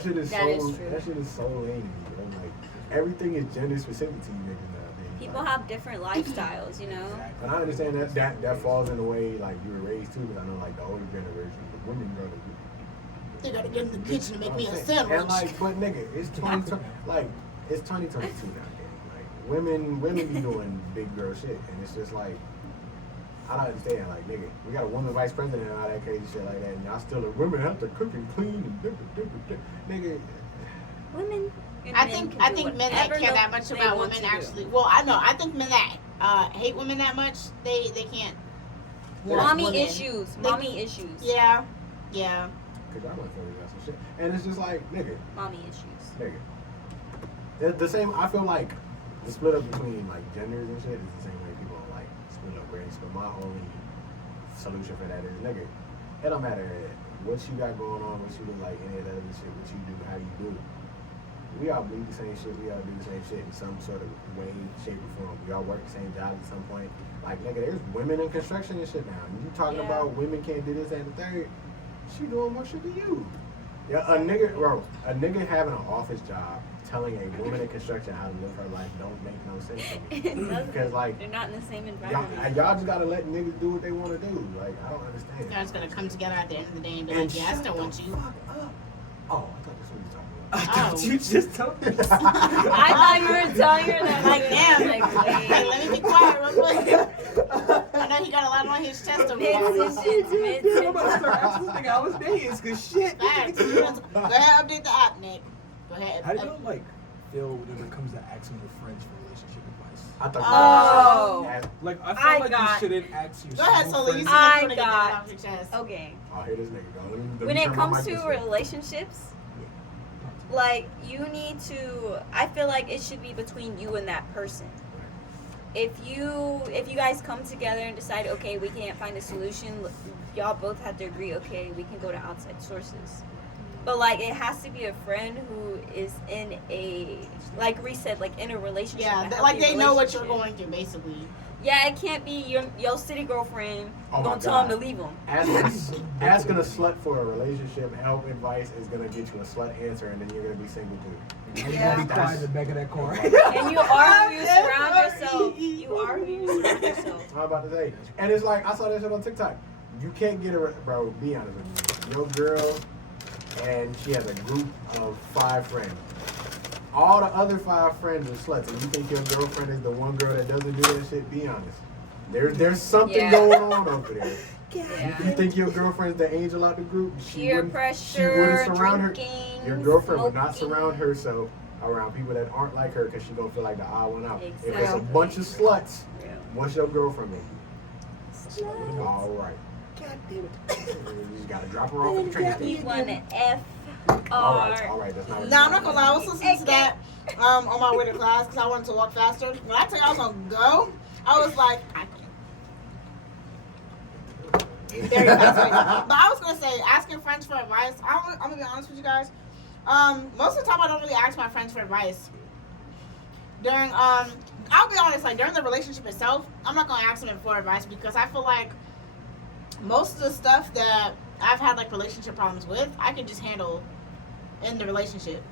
shit is That is so true. that shit is so lame, bro. Like everything is gender specific to you niggas nowadays. People Like, have different lifestyles, you know. and I understand that falls in the way like you were raised too, because I know like the older generation, the women rather. They gotta get in the kitchen and make me a And sandwich. like, but nigga, it's 2022 now, like women be doing big girl shit, and it's just like I don't understand. Like, nigga, we got a woman vice president and all that crazy shit like that, and y'all still the women have to cook and clean and nigga. Women. and I men think can do men that whatever care that much they about want women to do. actually. Well, I know. I think men that hate women that much, they can't. watch Mommy women. issues. They- Mommy issues. Yeah. Cause I went through that some shit, and it's just like, nigga, Mommy issues. nigga. The same. I feel like the split up between like genders and shit is the same way people like split up race. But my only solution for that is, nigga, it don't matter what you got going on, what you look like, any of that other shit, what you do, how you do it. We all bleed the same shit. We all do the same shit in some sort of way, shape, or form. We all work the same job at some point. Like, nigga, there's women in construction and shit now. You talking Yeah. about women can't do this and the third. She doing more shit than you. Yeah, a nigga having an office job telling a woman in construction how to live her life don't make no sense to me. It doesn't. Because, like, They're not in the same environment. y'all just gotta let niggas do what they want to do. Like, I don't understand. You guys gonna come together at the end of the day and be And like, yeah, I shut still the want you. fuck up. Oh, I thought that's what you talking I about. thought you just told me. I thought you were telling her that. Like, damn. Like, Hey, wait. let me be quiet real quick. I know he got a lot on his chest over there. I'm about to start asking this nigga how his day is, cause shit. Facts. Go ahead, update the app, Nick. Go ahead. How do you like feel whenever it comes to asking your friends for relationship advice? I thought Oh. you were Like I feel I like got- you shouldn't ask your Go ahead, single Sully. You friends. seem like you I wanna get that got- off your chest. Okay. Oh, here this nigga go. Let me When it turn my comes mic to this way. relationships, like you need to. I feel like it should be between you and that person. If you guys come together and decide, okay, we can't find a solution, y'all both have to agree, okay, we can go to outside sources. But like it has to be a friend who is in a, like Reese said, like in a relationship. Yeah, a like healthy they know what you're relationship. going through, basically. Yeah, it can't be your city girlfriend Oh my gonna tell him God. to leave him. Asking a slut for a relationship help advice is gonna get you a slut answer, and then you're gonna be single too. You Yeah. gotta be quiet in the back of that car. And you are who you surround yourself. You are who you surround yourself. I'm about to say, and it's like I saw that shit on TikTok. You can't get a bro. Be honest with me. Your girl, and she has a group of 5 friends. All the other 5 friends are sluts, and you think your girlfriend is the one girl that doesn't do that shit? Be honest. There's something Yeah. going on over there. Yeah. You think your girlfriend's the angel out the group? Peer wouldn't- pressure, She wouldn't surround drinking, her. Your girlfriend would not smoking. surround herself around people that aren't like her because she gonna feel like the odd one out. If it's a Exactly. bunch of sluts, Yeah. what's your girlfriend gonna do? All right. God damn it. You just gotta drop her off at the train You station. want to F All R. right. That's not. Now I'm not gonna lie, I was listening to that on my way to class because I wanted to walk faster. When I tell you I was on go, I was like, I can't. Very fast way. But I was gonna say, asking friends for advice. I'm gonna be honest with you guys. Most of the time I don't really ask my friends for advice. During I'll be honest, like during the relationship itself, I'm not gonna ask them for advice because I feel like most of the stuff that I've had like relationship problems with, I can just handle in the relationship.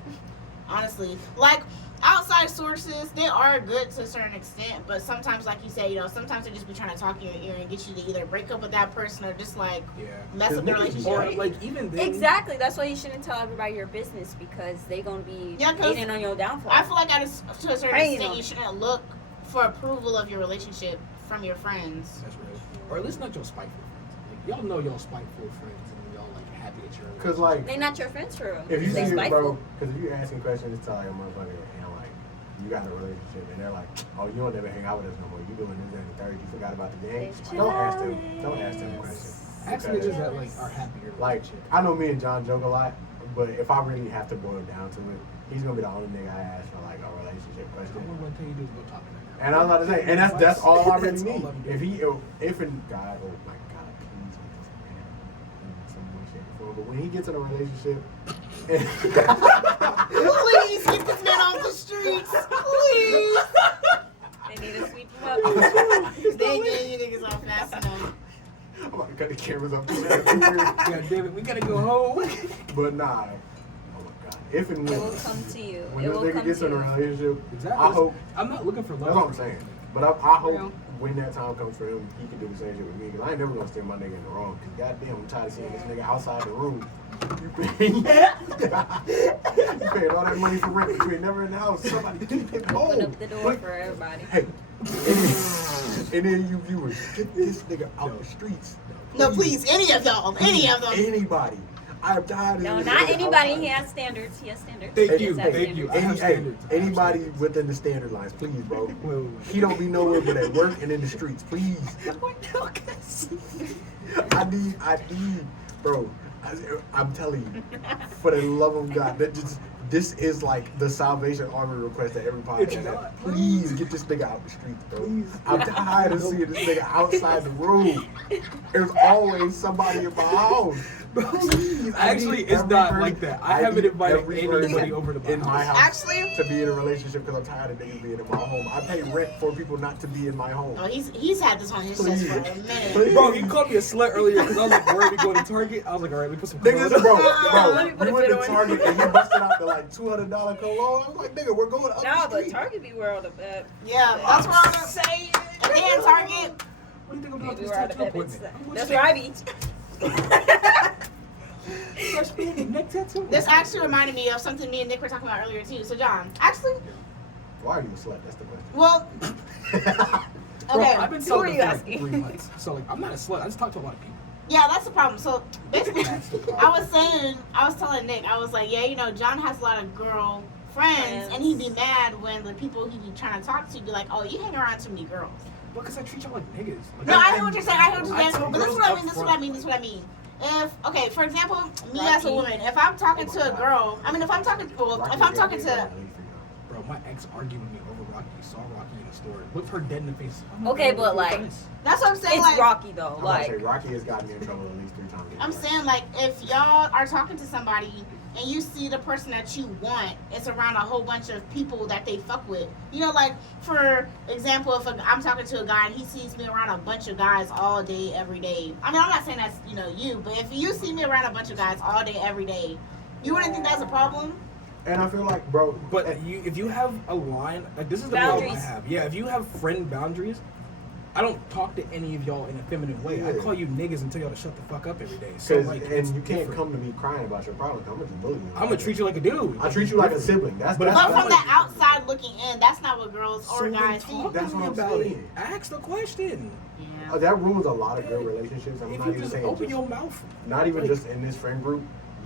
Honestly, like outside sources, they are good to a certain extent, but sometimes, like you say, you know, sometimes they just be trying to talk in your ear and get you to either break up with that person or just like Yeah. mess up the relationship. Or like even then. Exactly. That's why you shouldn't tell everybody your business because they gonna be Yeah, 'cause hating on your downfall. I feel like to a certain Crazy. extent, you shouldn't look for approval of your relationship from your friends. That's real. Or at least not your spiteful friends. Like y'all know y'all spiteful friends and y'all like happy that you're. in a 'Cause, like, They're not your friends for real. If you They see, spiteful. bro, because if you asking questions to like a motherfucker and like you got in a relationship and they're like, oh, you don't ever hang out with us no more. You doing this and the third. You forgot about the game. They Don't ask them. Don't ask them the question. Ask Because, niggas that like are happier. like, I know me and John joke a lot, but if I really have to boil it down to it, he's gonna be the only nigga I ask for like a relationship All question. I'm gonna tell you to do is go talk to them. And I'm about to say, and that's all I really That's all need. I'm doing. If in God, oh my God, please make this man in some way, shape, or form. But when he gets in a relationship, Please get this man off the streets, please. They need to sweep him up. They ain't getting you niggas off fast enough. I'm about to cut the cameras up. Yeah, David, we gotta go home. But nah, oh my God, if and It when, will come to you. when It this will nigga come gets to in a you. relationship, Exactly. I hope. I'm not looking for love. That's what I'm saying. But I hope Real. when that time comes for him, he can do the same shit with me. Cause I ain't never gonna steer my nigga in the wrong. Cause goddamn, I'm tired of seeing this nigga outside the room. You paying, you paying all that money for rent, but you ain't never in the house. Somebody keep it Open home. up the door for everybody. Hey, and then you viewers, get this nigga out the streets. No, please, any of y'all, any of them. Anybody. I'm tired of No, this not nigga anybody. outside. He has standards. He has standards. Thank Hey, you, hey, thank you. I have Any, standards. I have anybody standards. within the standard lines, please, bro. Wait. He don't be nowhere but at work and in the streets, please. I need, bro. I'm telling you, for the love of God, that just this is like the Salvation Army request that every It's podcast. not. Please get this nigga out the streets, bro. Please. I'm tired of seeing this nigga outside the room. There's always somebody in my house. Bro, Please, I actually, need it's every not person- like that. I I haven't need invited every anybody person over to in my house Actually, to be in a relationship because I'm tired of niggas being in my home. I pay rent for people not to be in my home. oh, he's had this on his chest for a minute. Please. Bro, you called me a slut earlier because I was like, where are we going to Target? I was like, all right, let me put some Niggas, clothes bro, Let me put we a went fit to on. Target and he busted out the like $200 cologne. I was like, nigga, we're going up No, the but street. Target be where all the bad. Yeah, that's where I'm saying. Again, Target. What do you think I'm doing at Maybe this where all the tattoo bad bitches appointment? at. That's where I be. Neck tattoo? This actually reminded me of something me and Nick were talking about earlier too. So John, actually, Why are you a slut? That's the question. well, Bro, okay, I've been who are celibate you for like asking? 3 months. So, like, I'm not a slut. I just talk to a lot of people. yeah, that's the problem. So basically, That's the problem. I was telling Nick, I was like, yeah, you know, John has a lot of girl friends, and he'd be mad when the people he'd be trying to talk to be like, oh, you hang around too many girls. Well, because I treat y'all like niggas. Like, No, I hear what you're saying. I hear what you're I saying. tell But this is girls what I up mean. This is front. what I mean. This is what I mean. If okay, for example, me as a woman, if I'm talking to a girl, I mean, if I'm talking to, Bro, my ex argued with me over Rocky. Saw Rocky in the store. Looked her dead in the face. Okay, but, like, that's what I'm saying. It's Like, Rocky though. I'm about to say, Like, Rocky has gotten me in trouble at least 3 times. I'm saying, like, if y'all are talking to somebody and you see the person that you want, it's around a whole bunch of people that they fuck with. You know, like, for example, if I'm talking to a guy and he sees me around a bunch of guys all day, every day. I mean, I'm not saying that's, you know, you, but if you see me around a bunch of guys all day, every day, you wouldn't think that's a problem? And I feel like, bro, But if you have a line, like this is the problem I Boundaries. have. Yeah, if you have friend boundaries, I don't talk to any of y'all in a feminine way. I Yeah. call you niggas and tell y'all to shut the fuck up every day. So like, and it's you can't different. come to me crying about your problems. I'm gonna just bully you. I'm gonna treat you like a dude. I treat you like a sibling. That's But that's But I'm from like- the outside looking in, that's not what girls So or then guys talk see. to That's me what I'm about it. saying. Ask the question. Yeah. that ruins a lot of good relationships. I'm If not you even just saying open your mouth, not even like- just in this friend group.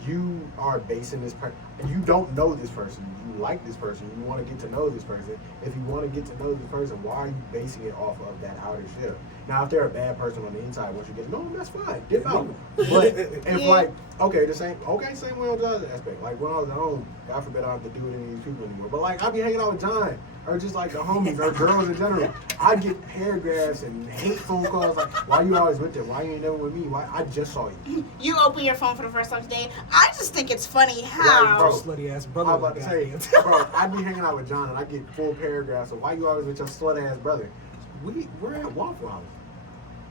You are basing this person. You don't know this person. You like this person. You want to get to know this person. If you want to get to know this person, why are you basing it off of that outer shell? Now, if they're a bad person on the inside, once you get to know them, that's fine. Dip out. But if Yeah. like, same way on the other aspect. Like when I was at home, God forbid I don't have to do with any of these people anymore. But like, I'd be hanging out with John or just like the homies or girls in general. I'd get paragraphs and hate phone calls like, why you always with them? Why you ain't never with me? Why I just saw you. You open your phone for the first time today. I just think it's funny Like, how. bro, slutty ass I brother. was about to say, bro, I'd be hanging out with John and I get full paragraphs of why you always with your slut ass brother. We're at Waffle House.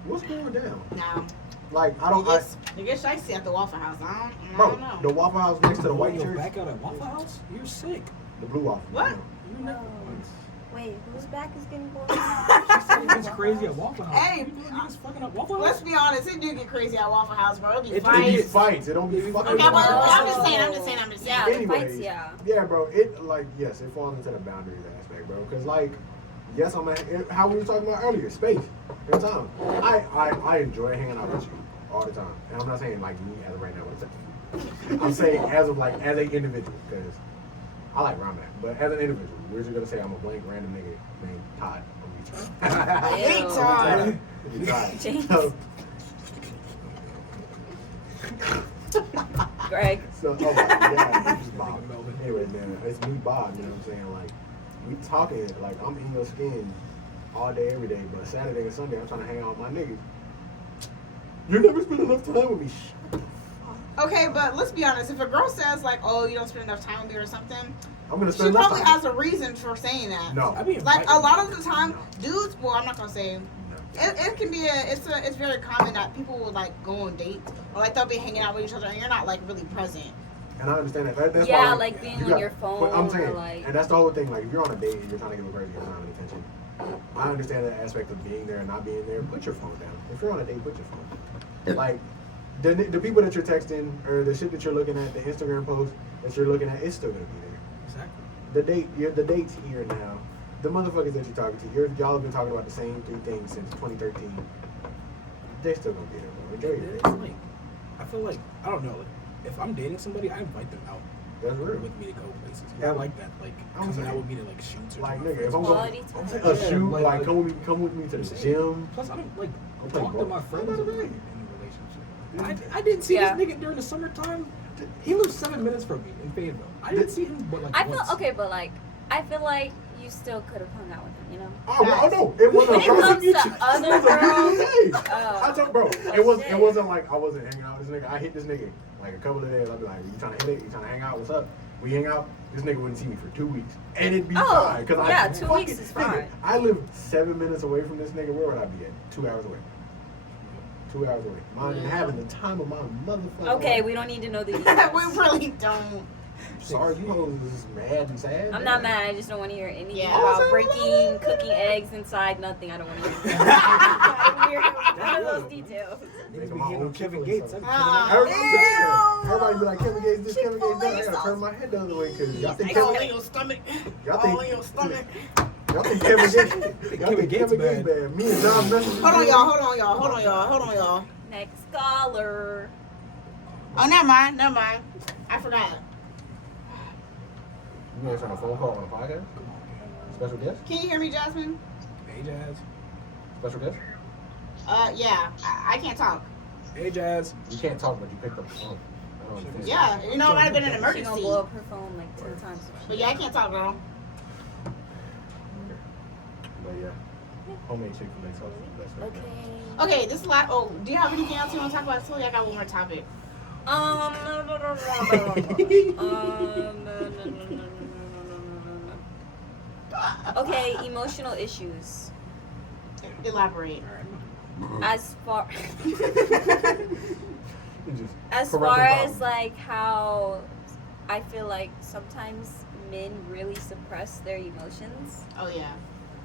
What's going down? No. Like I You don't. get shicey at the Waffle House. I don't Bro, know. the Waffle House next to the white Your church, back out at Waffle House? You're sick. the blue waffle. What? You're never. wait, whose back is getting bored? She said it gets crazy at Waffle House. Hey, you just fucking at Waffle Let's House? be honest, it do get crazy at Waffle House, bro. It'll be It do It be fights. fights. It don't be Okay, fucking. Okay, but fights. I'm just saying. Yeah, the Anyways, fights, yeah. Yeah, bro. It like yes, it falls into the boundaries aspect, bro. Because like, yes, how we were talking about earlier, space and time. I enjoy hanging out with you all the time, and I'm not saying like me as of right now. I'm saying as of like as an individual, because I like where I'm at. But as an individual, we're just gonna say I'm a blank random nigga named Todd from YouTube. Hey, Todd. Todd. James. So, Greg. oh my God, it's Bob. Nigga Melvin. Anyway, man, it's me, Bob. You know what I'm saying? Like, we talking, like, I'm in your skin all day, every day. But Saturday and Sunday, I'm trying to hang out with my niggas. You never spend enough time with me. Okay, but let's be honest. If a girl says like, "Oh, you don't spend enough time with me" or something, I'm gonna she spend enough probably time. has a reason for saying that. No. I mean, Like a lot of the time, No. dudes. Well, I'm not gonna say. It can be it's very common that people will like go on dates or like they'll be hanging out with each other and you're not like really present. And I understand that. That's Yeah, why like being you on got- your phone But I'm saying, or like. and that's the whole thing. Like, if you're on a date and you're trying to give a person your time and attention, I understand that aspect of being there and not being there. Put your phone down. If you're on a date, put your phone. Like, the people that you're texting or the shit that you're looking at, the Instagram post that you're looking at, it's still gonna be there. Exactly. The date's here now. The motherfuckers that you're talking to, y'all have been talking about the same 3 things since 2013. They're still gonna be there, bro. Enjoy your It's date. like, I feel like, I don't know, like, if I'm dating somebody, I invite them out That's real. with me to go places. Yeah. I like that, like, I'm coming saying- out with me to, like, shoots or Like, to my nigga, friends' if I'm Quality going time. a Yeah, shoot, like- like come with me to the gym. Plus, I don't, like, Go play talk to ball. my friends Another in a day. relationship. I didn't see Yeah. this nigga during the summertime He lives 7 minutes from me in Fayetteville. I didn't see him, but like I feel once. okay, but like I feel like you still could have hung out with him, you know? Oh no, it wasn't. When it comes to other girls, I told bro, it wasn't like I wasn't hanging out with this nigga. I hit this nigga like a couple of days. I'd be like, you trying to hit it? You trying to hang out? What's up? We hang out. This nigga wouldn't see me for 2 weeks, and it'd be fine. Cause yeah, 2 weeks is fine. Nigga, I live 7 minutes away from this nigga. Where would I be at? 2 hours away. 2 hours away. Mine having the time of my motherfucker. Okay, we don't need to know the details. We really don't. Sorry, you hoes is mad and sad. I'm not mad. I just don't want to hear anything Yeah. about breaking, cooking eggs inside. Nothing. I don't want to hear that. None of those details. Niggas be My hitting own on Kevin Chick-fil-A Gates. Everybody be like, Kevin Gates, this Kevin Gates that. I gotta turn my head the other way because y'all think All Kevin in your stomach. Y'all All think- in your stomach. Y'all think Kevin Gates Kevin Gates bad. Me and John messing. Hold on, y'all. Next scholar. Oh, never mind. I forgot. You guys on a phone call on a podcast? Come on, man. Special guest? Can you hear me, Jasmine? Hey, Jazz. Special guest? Yeah. I can't talk. Hey, Jazz. You can't talk, but you picked up the phone. I don't understand. Yeah, you know, it might have been an She gonna emergency. blow up her phone like 10 times. But yeah, I can't talk, girl. But yeah, homemade Chick-fil-A sauce is the best. right there. Okay. Okay, this is like. Oh, do you have anything else you want to talk about? Silly, I got one more topic. Okay, emotional issues. Elaborate. As far You just as correct far the as problem. like how I feel like sometimes men really suppress their emotions. Oh yeah.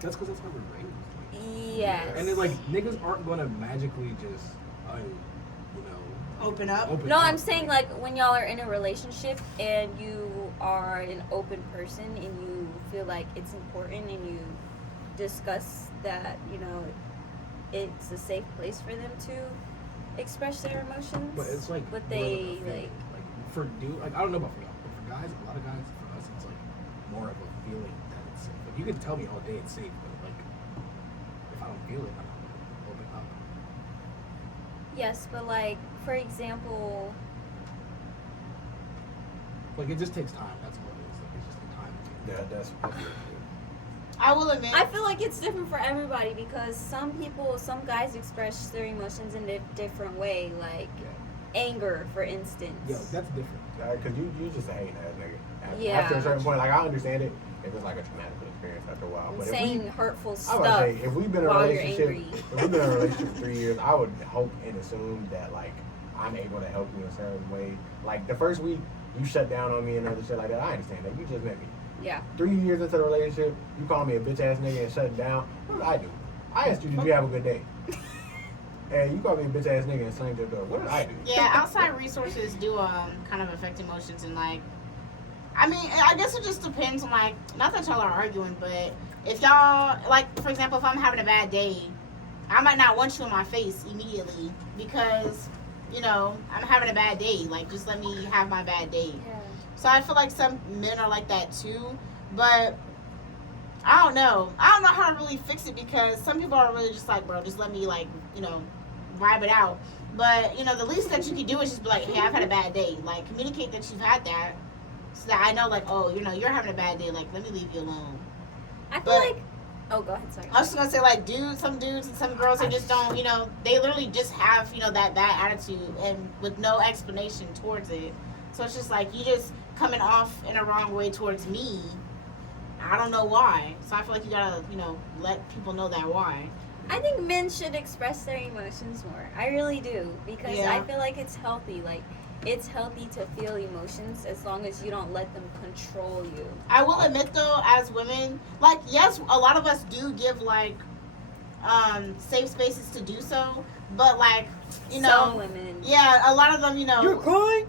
That's because that's how we're raised. Yes. And then, like, niggas aren't gonna magically just, Open up. open No, up. I'm saying like when y'all are in a relationship and you are an open person and you feel like it's important and you discuss that, you know, it's a safe place for them to express their emotions. But it's like, But more of a they feeling. Like, for dude, like, I don't know about for y'all, but for guys, a lot of guys, for us, it's like more of a feeling that it's safe. Like, you can tell me all day it's safe, but like, if I don't feel it, I'm not gonna open up. Yes, but like for example, Like, it just takes time. That's all it is. Like, it's just the time. Yeah, that's I will admit. I feel like it's different for everybody because some guys express their emotions in a different way, like anger, for instance. Yo, that's different. because you just a hating ass nigga. Yeah. After a certain point, like I understand it if it's like a traumatic experience after a while. But Saying if hurtful I stuff. would say if we've been in a while you're relationship, angry. if we've been in a relationship for 3 years, I would hope and assume that like I'm able to help you in a certain way. Like the first week, you shut down on me and other shit like that. I understand that. You just met me. Yeah. 3 years into the relationship, you call me a bitch ass nigga and shut it down. What did I do? I asked you, did you have a good day? And you called me a bitch ass nigga and slammed your door. What did I do? Yeah, outside resources do kind of affect emotions and like. I mean, I guess it just depends on like. Not that y'all are arguing, but if y'all like, for example, if I'm having a bad day, I might not want you in my face immediately because, you know, I'm having a bad day. Like, just let me have my bad day. Yeah. So I feel like some men are like that too, but I don't know. I don't know how to really fix it because some people are really just like, bro, just let me like, you know, vibe it out. But, you know, the least that you can do is just be like, hey, I've had a bad day. Like, communicate that you've had that so that I know, like, oh, you know, you're having a bad day. Like, let me leave you alone. I feel But- like. Oh, go ahead. Sorry. I was just going to say, like, some dudes and some girls, they just don't, you know, they literally just have, you know, that bad attitude and with no explanation towards it. So it's just like, you just coming off in a wrong way towards me. I don't know why. So I feel like you gotta, you know, let people know that why. I think men should express their emotions more. I really do because Yeah. I feel like it's healthy. Like it's healthy to feel emotions as long as you don't let them control you. I will admit though, as women, like, yes, a lot of us do give like safe spaces to do so, but like, you know, Some women. yeah, a lot of them, you know, crying?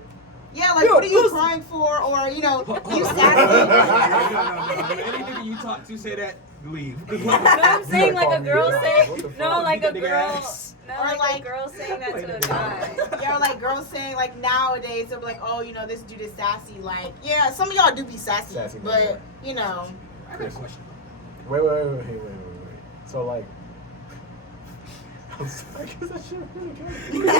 yeah, like, what are you crying for? Or, you know, you sad. Any nigga you talk to say that, leave. No, I'm saying like a girl What saying the no, fuck? like a Nigga girl. ass. No, Or like like- a girl saying that Wait to a a guy. Yeah, or like girls saying like nowadays they'll be like, oh, you know, this dude is sassy. Like, yeah, some of y'all do be sassy, Sassy, but yeah. you know, I got a question. Wait. So like, Like, is that shit really crazy? No,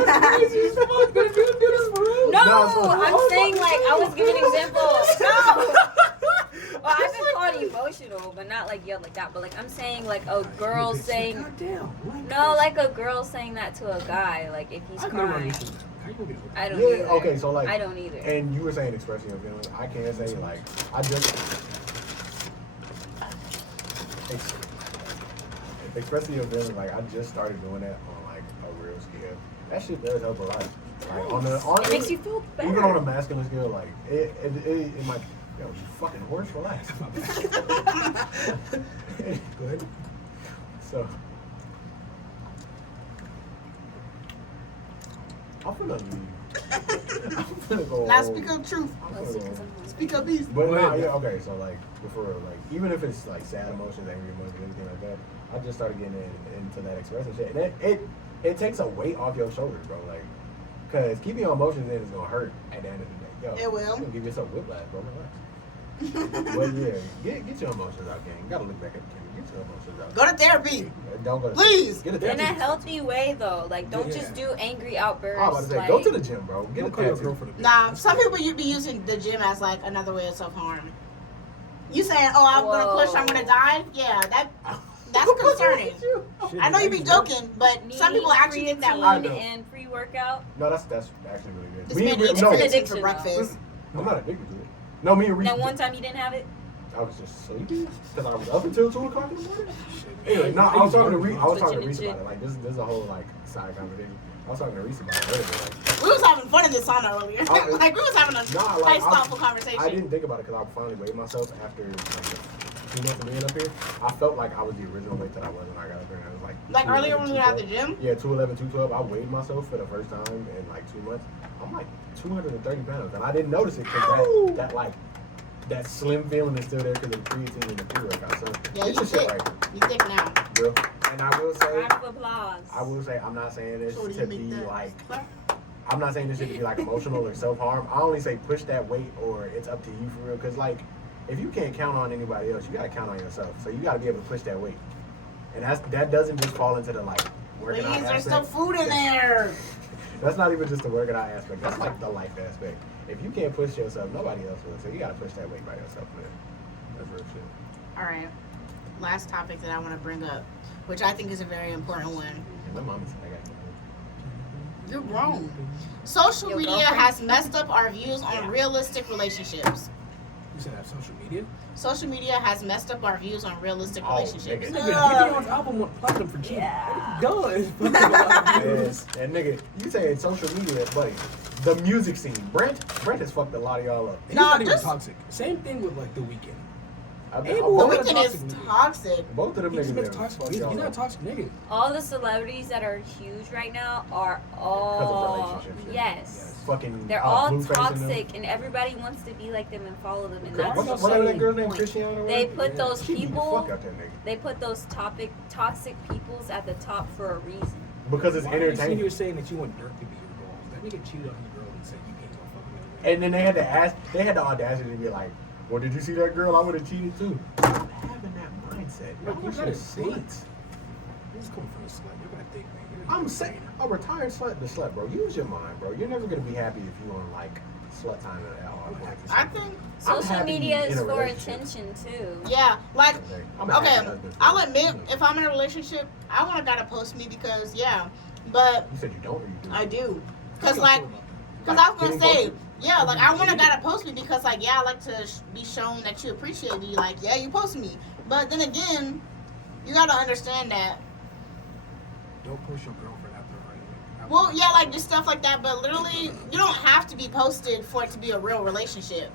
No, I'm saying like I was giving examples. No. Well, I've been called emotional, but not like yelled like that. But like I'm saying like a girl saying no, like a girl saying that to a guy, like if he's crying. I don't Yeah, either. okay, so like, I don't either. and you were saying expressing your feelings. I can't say like I just expressing your feelings. Like I just started doing that on like a real scale. That shit does help a lot. Like on It makes you feel better. even on a masculine scale, like it might. Yo, you fucking horse, relax. Go ahead. So, I'm finna leave. I'm finna go. Now speak up truth. I'm finna go. Speak up beast. But nah, yeah, okay. So like, before like, even if it's like sad emotions, angry emotions, anything like that, I just started getting into that expressing shit, and it takes a weight off your shoulders, bro. Like, cause keeping your emotions in is gonna hurt at the end of the day. Yo, It will. You gonna give yourself whiplash, bro. Relax. But yeah, get your emotions out, gang. You gotta look back at the camera. Get your emotions out. Go to therapy. Don't go to Please. Get a In a therapist. healthy way, though. Like, don't Yeah. just do angry outbursts. I was about to say, like, go to the gym, bro. Get a Don't call your tattoo. girlfriend a bitch. Nah, some people you be using the gym as like another way of self harm. You saying, "Oh, I'm gonna push, I'm gonna die." Yeah, that's concerning. Shit, I know you be ladies, joking, but some people actually think that I way. know. And pre-workout. No, that's actually really good. This Me man and Ree- eats no, an chicken addiction, for breakfast. I'm not addicted to it. No, me and Reese. That one time you didn't have it. I was just sleepy because I was up until 2 o'clock in the morning. Shit. Anyway, no, I was talking to Reese. I was talking to Switching Reese and about it. Like this is a whole like side conversation. I was talking to Reese about it earlier. Like, We was having fun in the sauna earlier. Like we was having a Nah, like, nice, thoughtful conversation. I didn't think about it because I finally weighed myself after like 2 months of being up here. I felt like I was the original weight that I was when I got up here, and I was like Earlier when we were at the 211, gym. Yeah, 211, 212. I weighed myself for the first time in like 2 months. I'm like 230 pounds, and I didn't notice it because that slim feeling is still there because of the creatine and the pre-workout. So Yeah, it's you just shit thick. right, You thick now. bro. And I will say, Round of applause. I'm not saying this Shorty, to you make be that. like. I'm not saying this shit to be like emotional or self-harm. I only say push that weight or it's up to you for real. Cause like, if you can't count on anybody else, you gotta count on yourself. So you gotta be able to push that weight. And that doesn't just fall into the like working out Please, there's still aspect. food in there. That's not even just the working out aspect. That's like the life aspect. If you can't push yourself, nobody else will. So you gotta push that weight by yourself, man. That's real shit. All right. Last topic that I want to bring up, which I think is a very important one. And my mama said I got You're grown. Social Your media girlfriend? has messed up our views on realistic relationships. You said have social media? Social media has messed up our views on realistic Oh, relationships. nigga. Nigga, Gideon's album won platinum for cheating. Yeah. Duh. It's fucking a lot of views. Yes. And nigga, you saying social media, buddy. The music scene. Brent has fucked a lot of y'all up. He's No, not even just- toxic. Same thing with like The Weeknd. Both The What a Weeknd toxic is nigga. toxic. of them He just niggas. makes there. toxic. He's not a toxic nigga. All the celebrities that are huge right now are Because all of relationships. yes. Fucking. They're all Blueface and them. toxic, and everybody wants to be like them and follow them, and Girl, that's what's the up, Whatever that whole girl's name, point. Christiana. They right? put those She beat the people. fuck out that nigga. They put those toxic peoples at the top for a reason. Because it's Why did you say you entertaining. were saying that you want Dirk to be your goal? That nigga cheated on his girl and said you can't go fuck with him. And then they had the audacity to be like, well, did you see that girl? I would have cheated too. Stop having that mindset. Look, Y'all you are gotta some think. sluts. This is coming from a slut. You're gonna think, man. You're I'm insane. saying, a retired slut to slut, bro. Use your mind, bro. You're never gonna be happy if you on like slut time at all. I think, I'm Social happy media in is a for relationship. attention too. yeah, like, I'm a happy okay, husband. I'll admit, if I'm in a relationship, I want a guy to post me because, yeah, but You said you don't, or you do? I do. How Because, you like, feel about that? because I was going to Getting say, posted? yeah, like, I want a guy to post me because, like, yeah, I like to be shown that you appreciate me. Like, yeah, you post me. But then again, you got to understand that, Don't push your girlfriend after her. well, yeah, like, just stuff like that. But literally, you don't have to be posted for it to be a real relationship.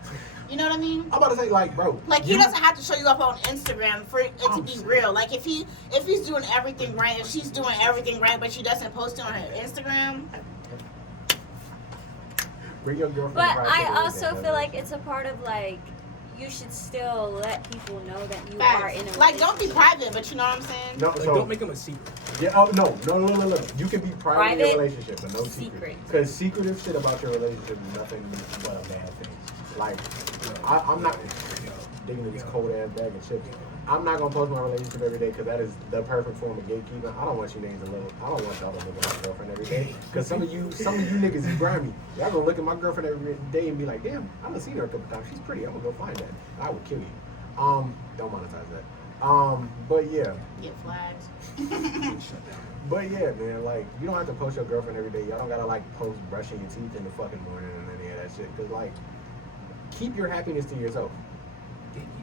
You know what I mean? I'm about to say, like, bro. Like, he you- doesn't have to show you up on Instagram for it to I'm be saying. real. Like, if he's doing everything right, if she's doing everything right, but she doesn't post it on her Instagram, Bring your girlfriend. But right to I the also weekend, feel like it's a part of like you should still let people know that you are in a facts. Like, don't be relationship. private, but you know what I'm saying? No, Like, so don't make him a secret. yeah. Oh no. You can be private in your Private, relationship, but no secret. secret. Because secretive shit about your relationship is nothing but a bad thing. Like, I'm not digging in this cold ass bag of chips. I'm not gonna post my relationship every day because that is the perfect form of gatekeeping. I don't want you niggas to live. I don't want y'all to live with my girlfriend every day. Because some of you niggas is grimy. Y'all gonna look at my girlfriend every day and be like, damn, I done seen her a couple times. She's pretty. I'm gonna go find that. I would kill you. Don't monetize that. But yeah. Get flagged. Shut down. But yeah, man, like, you don't have to post your girlfriend every day. Y'all don't gotta, like, post brushing your teeth in the fucking morning and any of that shit. Because, like, keep your happiness to yourself.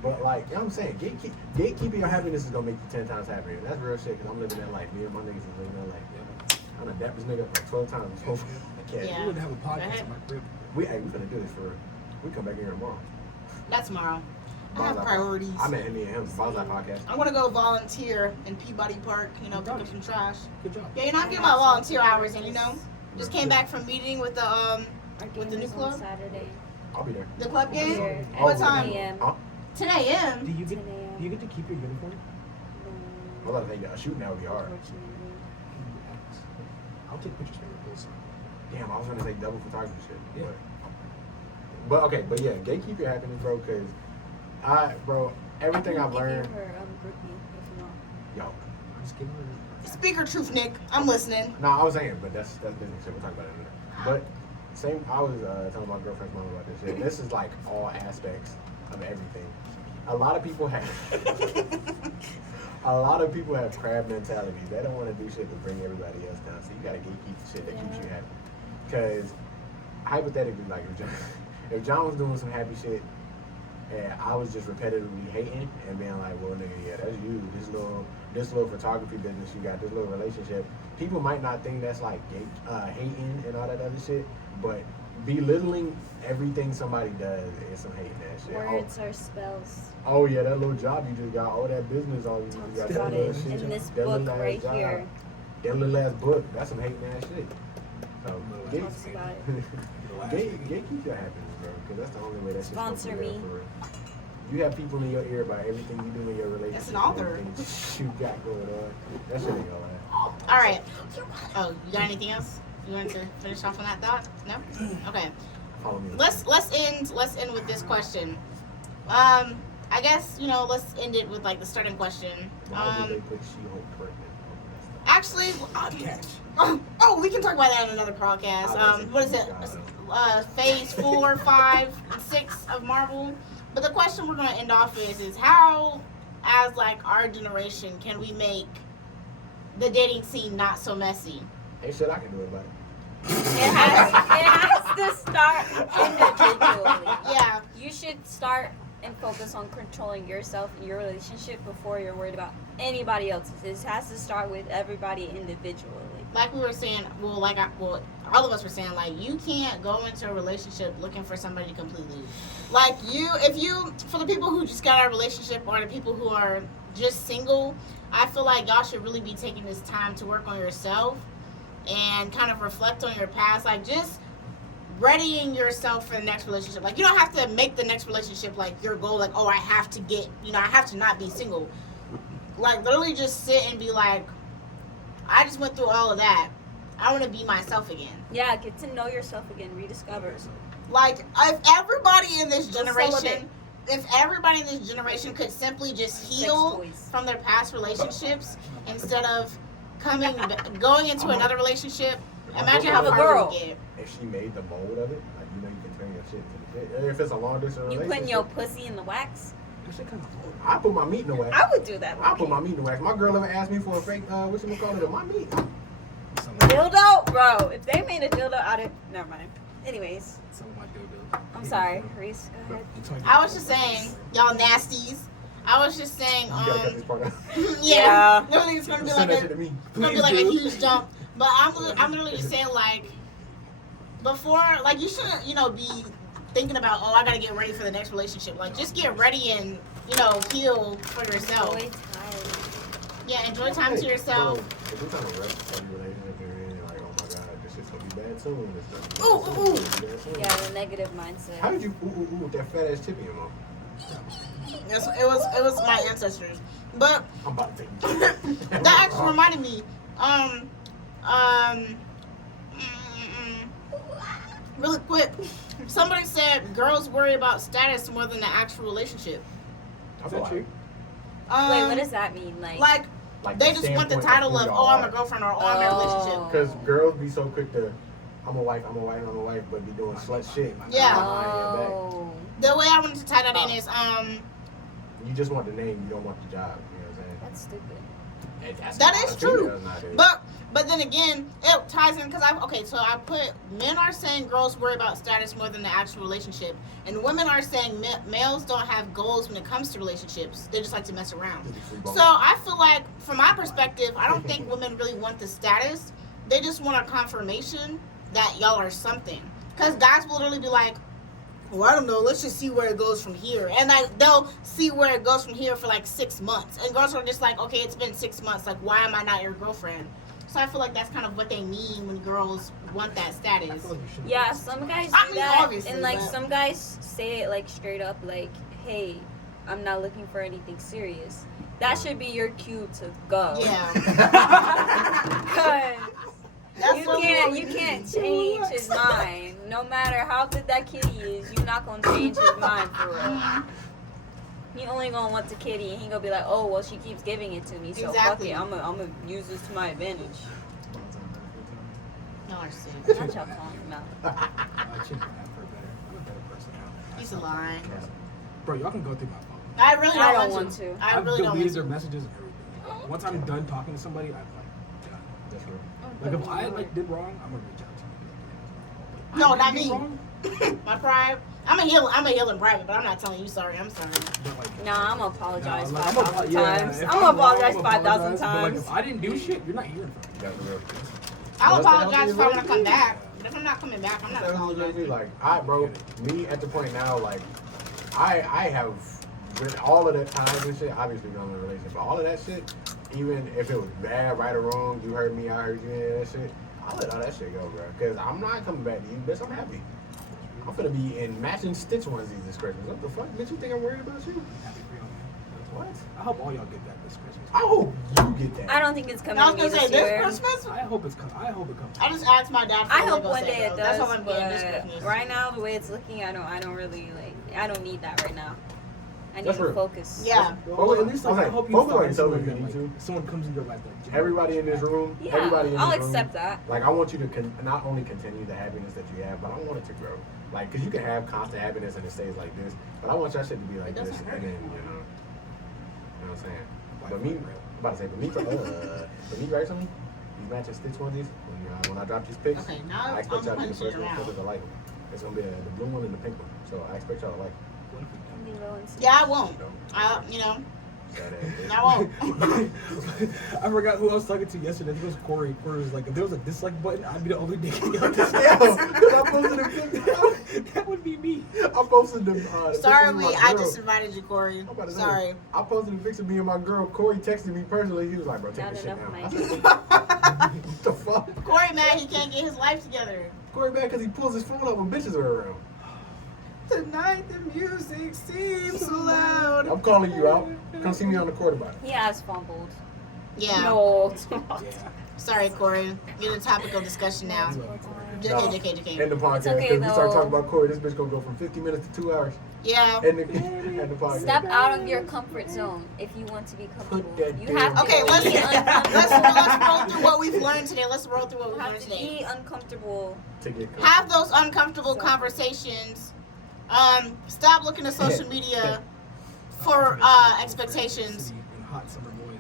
But, like, you know what I'm saying? Gatekeeping your happiness is gonna make you 10 times happier. That's real shit, because I'm living that life. Me and my niggas is living that life. I'm gonna dap this nigga up like 12 times before I can't. Yeah. We wouldn't have a podcast in my crib. We finna do this for real. We come back here tomorrow. That's tomorrow. I have Bonsai priorities. I met me and him, Bonsai podcast. I'm gonna go volunteer in Peabody Park, you know, pick up some trash. Good job. Yeah, you know, I'm getting my volunteer hours, and you know, just came back from meeting with the Our with the game new is club. on Saturday. I'll be there. The club game. Here at What 10 time? a.m. 10 a.m. Do you get 10 a.m. do you get to keep your uniform? I was about to say, a shooting that would be hard. Unfortunately. I'll take pictures for your post. Damn, I was gonna say double photography shit. Yeah. But okay, but yeah, gatekeep your happiness, bro, because everything I've learned, I can give you her groupie if you want. yo. I'm just giving her. Speak your truth, Nick. I'm listening. No, I was saying, but that's business shit. We'll talk about it in a minute. But I was telling my girlfriend's mom about this shit. This is like all aspects of everything. A lot of people have crab mentality. They don't want to do shit to bring everybody else down. So you gotta gatekeep the shit that keeps you happy. Because hypothetically, like if John was doing some happy shit and I was just repetitively hating and being like, well, nigga, yeah, that's you. This little photography business you got, this little relationship. People might not think that's like hating and all that other shit, but belittling everything somebody does is some hating that shit. Words are spells. Oh yeah, that little job you just got, all that business, all you Talks got about that little it shit, in this that little book ass right job, here. that little ass book, that's some hating ass shit. So Talks about it. gatekeep your happiness, bro, because that's the only way that shit's supposed to Sponsor be me. real for real. You have people in your ear about everything you do in your relationship. That's an author. and everything you got going on. That shit ain't gonna last. All right. Oh, you got anything else? You want to finish off on that thought? No. Okay. Follow me. Let's end with this question. I guess let's end it with like the starting question. Why did they put She-Hulk pregnant? Actually, we can talk about that in another podcast. What is it? Phase 4, 5, and 6 of Marvel. But the question we're gonna end off is how, as like our generation, can we make the dating scene not so messy? Hey, shit, I can do it, buddy. It has to start individually. Yeah. You should start and focus on controlling yourself and your relationship before you're worried about anybody else's. It has to start with everybody individually. Like we were saying, all of us were saying, like, you can't go into a relationship looking for somebody to completely, like, for the people who just got out of a relationship or the people who are just single, I feel like y'all should really be taking this time to work on yourself and kind of reflect on your past, like, just readying yourself for the next relationship. Like, you don't have to make the next relationship, like, your goal, like, oh, I have to not be single. Like, literally just sit and be like, I just went through all of that. I want to be myself again. Yeah, get to know yourself again, rediscover. Like, if everybody in this generation, could simply just heal from their past relationships instead of going into another relationship, imagine how far we would get. If she made the mold of it, like, you can turn your shit to the shit. If it's a long distance You relationship, putting your pussy in the wax? That shit kind of cool. I put my meat in the wax. I would do that. I put my meat in the wax. My girl ever asked me for a fake, whatchamacallit of my meat. Dildo? Bro, if they made a dildo out of... Never mind. Anyways. Some of my dildos. I'm sorry. Reese, go ahead. I was just saying, y'all nasties. I was just saying, You gotta cut this part out. yeah. Literally, it's gonna be Send like that shit to me. it's gonna be like a huge jump. But I'm literally just saying, like, before, like, you shouldn't, be thinking about, oh, I gotta get ready for the next relationship. Like, just get ready and, heal for yourself. Enjoy time. Yeah, enjoy time to yourself. If we're talking about relationship, and like, oh my god, this shit's gonna be bad soon. Ooh. Yeah, the negative mindset. How did you with that fat ass tip in your mouth? It was my ancestors. But I'm about to take it. that actually reminded me. Really quick, somebody said girls worry about status more than the actual relationship. Is that true? Wait, what does that mean? Like Like they the just want the standpoint title who of, y'all oh, I'm are. a girlfriend or oh, I'm in a relationship. Because girls be so quick to, I'm a wife, but be doing slut shit. Yeah. behind your oh. The way I wanted to tie that in is back. You just want the name, you don't want the job. You know what I'm saying? That's stupid. And that's That a lot is of true. females nowadays. But then again, it ties in because so I put men are saying girls worry about status more than the actual relationship, and women are saying males don't have goals when it comes to relationships. They just like to mess around. So I feel like, from my perspective, I don't think women really want the status. They just want a confirmation that y'all are something. Because guys will literally be like, well, I don't know, let's just see where it goes from here. And like they'll see where it goes from here for like 6 months. And girls are just like, okay, it's been 6 months. Like, why am I not your girlfriend? So I feel like that's kind of what they mean when girls want that status. I feel like you shouldn't Yeah, be some guys I do mean, that, obviously, and like but- some guys say it like straight up, like, "Hey, I'm not looking for anything serious." That should be your cue to go. Yeah. Cause That's what you can't change his mind. No matter how good that kitty is, you're not gonna change his mind for real. He only gonna want the kitty, and he gonna be like, "Oh, well, she keeps giving it to me, so Exactly. fuck it. I'm gonna use this to my advantage." Y'all are sick. That's what y'all calling him out. I changed my app for a better. I'm a better person now. He's lying. Bro, y'all can go through my phone. I really I don't don't want want to. to. I I've really don't want deleted their to. messages and everything. Once I'm done talking to somebody, I'm like, done. That's real. Like if I like did wrong, I'm gonna reach out to you. No, I not did me. wrong, My pride. I'm a heel in private, but I'm not telling you sorry. I'm sorry. but like, Nah, I'm gonna apologize like, 5,000 yeah, times. if I'm gonna wrong, apologize I'm 5,000 apologize, but, like, times. if I didn't do shit, you're not hearing from me. That's real. I'll What's the apologize if I want to come healthy back. But if I'm not coming back, I'm not apologizing. Like, bro, me at the point now, like, I have with all of that time and shit. Obviously, we're in a relationship, but all of that shit, even if it was bad, right or wrong, you heard me, I heard you, and that shit, I'll let all that shit go, bro. Cause I'm not coming back to you, bitch. I'm happy. I'm gonna be in matching Stitch onesies this Christmas. What the fuck, bitch? You think I'm worried about you? Happy for y'all, man. What? I hope all y'all get that this Christmas. I hope you get that. I don't think it's coming I was to me gonna say this year. this Christmas. I hope it comes. I just asked my dad. For I a hope Lego one set, day it though. does, That's all I'm getting this but Christmas. right now, the way it's looking, I don't really like. I don't need that right now. I need That's to real. focus. Yeah. Well, at least like, I hope you focus on find yourself someone if you that, need like, someone comes in your life that Everybody in this room, Yeah, everybody in I'll this room. accept that. Like, I want you to not only continue the happiness that you have, but I want it to grow. Like, because you can have constant happiness and it stays like this, but I want your shit to be like It this, doesn't and hurt. then, you know what I'm saying? But me, I'm about to say, but me, right, something? These matching Stitch onesies, when I drop these pics, Okay, now I expect I'm y'all to be the punching first your one mouth. to like them. It's gonna be the blue one and the pink one, so I expect y'all to like them. I'm gonna go and see. Yeah, I won't. You know, You know, sad ass bitch. I won't. I forgot who I was talking to yesterday. I think it was Corey. Corey was like, if there was a dislike button, I'd be the only nigga. Yeah, 'cause I posted a picture. That would be me. I posted the Sorry, picture of my I girl. just invited you, Corey. I'm about to say, Sorry. I posted a picture of me and my girl. Corey texted me personally. He was like, bro, take Not this shit enough down. I mic. said, what the fuck? Corey mad he can't get his life together. Corey mad because he pulls his phone up when bitches are around. Tonight the music seems so loud. I'm calling you out. Come see me on the court about it. He has fumbled. Yeah. No. Yeah. Sorry, Corey. Get a topic of discussion now. JK. End the podcast. It's okay, Because we start though. talking about Corey, this bitch gonna go from 50 minutes to 2 hours. Yeah. End the podcast. Step out of your comfort zone if you want to be comfortable. that You damn- have to Okay, be let's uncomfortable. roll through what we've learned today. Let's roll through what we've You have learned to today. be uncomfortable. To get Have those uncomfortable conversations. Stop looking at social media for expectations. And hot summer boys. You know.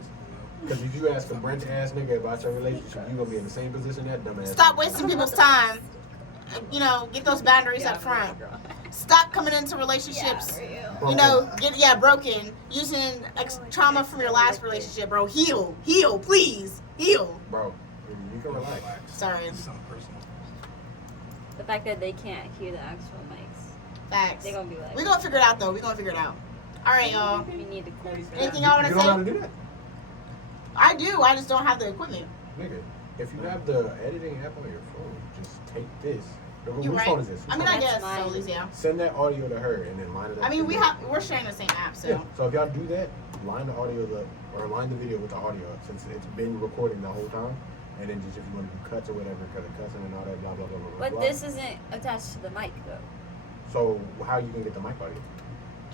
Because if you ask a Brent ass nigga about your relationship, you gonna be in the same position that dumbass. Stop wasting people's time. You know, get those boundaries up front. Stop coming into relationships. You know, broken. Using trauma from your last relationship, bro. Heal, please, heal. Bro, you can relax. Sorry. It's something personal. The fact that they can't hear the actual mics. Facts. They're gonna be like, We're gonna figure it out though. We're gonna figure it out. All right, y'all. we need to close it. Anything You y'all don't wanna know how say? to do that? I do. I just don't have the equipment. Nigga, if you have the editing app on your phone, just take this. You Whose right. phone is this? I mean, I That's guess mine. so, Lizzie. Send that audio to her and then line it up. I mean, together. we're sharing the same app, so. Yeah. So if y'all do that, line the line the video with the audio since it's been recording the whole time, and then just if you want to do cuts or whatever, because of cussing and all that, blah blah blah blah. But blah. this isn't attached to the mic though. So how you can get the mic audio?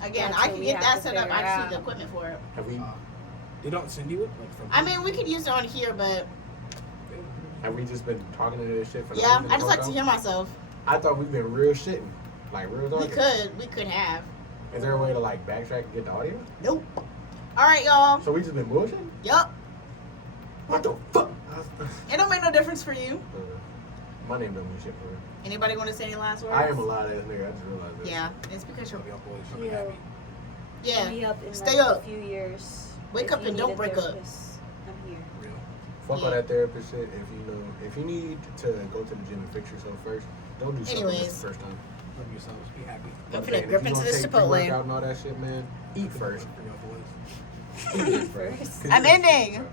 Again, That's I what can we get have that to set up. I figure just need out. the equipment for it. Have we They don't send you it like from. I mean, we could use it on here, but just been talking to this shit for the yeah, reason I just the like to whole hear time? myself. I thought we've been real shitting. Like real We talking. could have. Is there a way to like backtrack and get the audio? Nope. All right, y'all. So we just been bullshitting? Yup. What the fuck? It don't make no difference for you. My name don't mean shit for real. Anybody want to say any last words? I am a loud ass nigga. I just realized that. Yeah, it's because you're. Y'all boys should be Yeah. happy. Yeah. Be up in Stay like up. a few years. Wake If up you and need don't a break up. therapist, I'm here. Real. Fuck Yeah. all that therapist shit. If you need to go to the gym and fix yourself first, don't do something Anyways. the first time. Love yourselves. Be happy. I'm But finna man, if grip you into gonna this take Chipotle. pre-workout and all that shit, man, eat first. For your boys. First. I'm ending.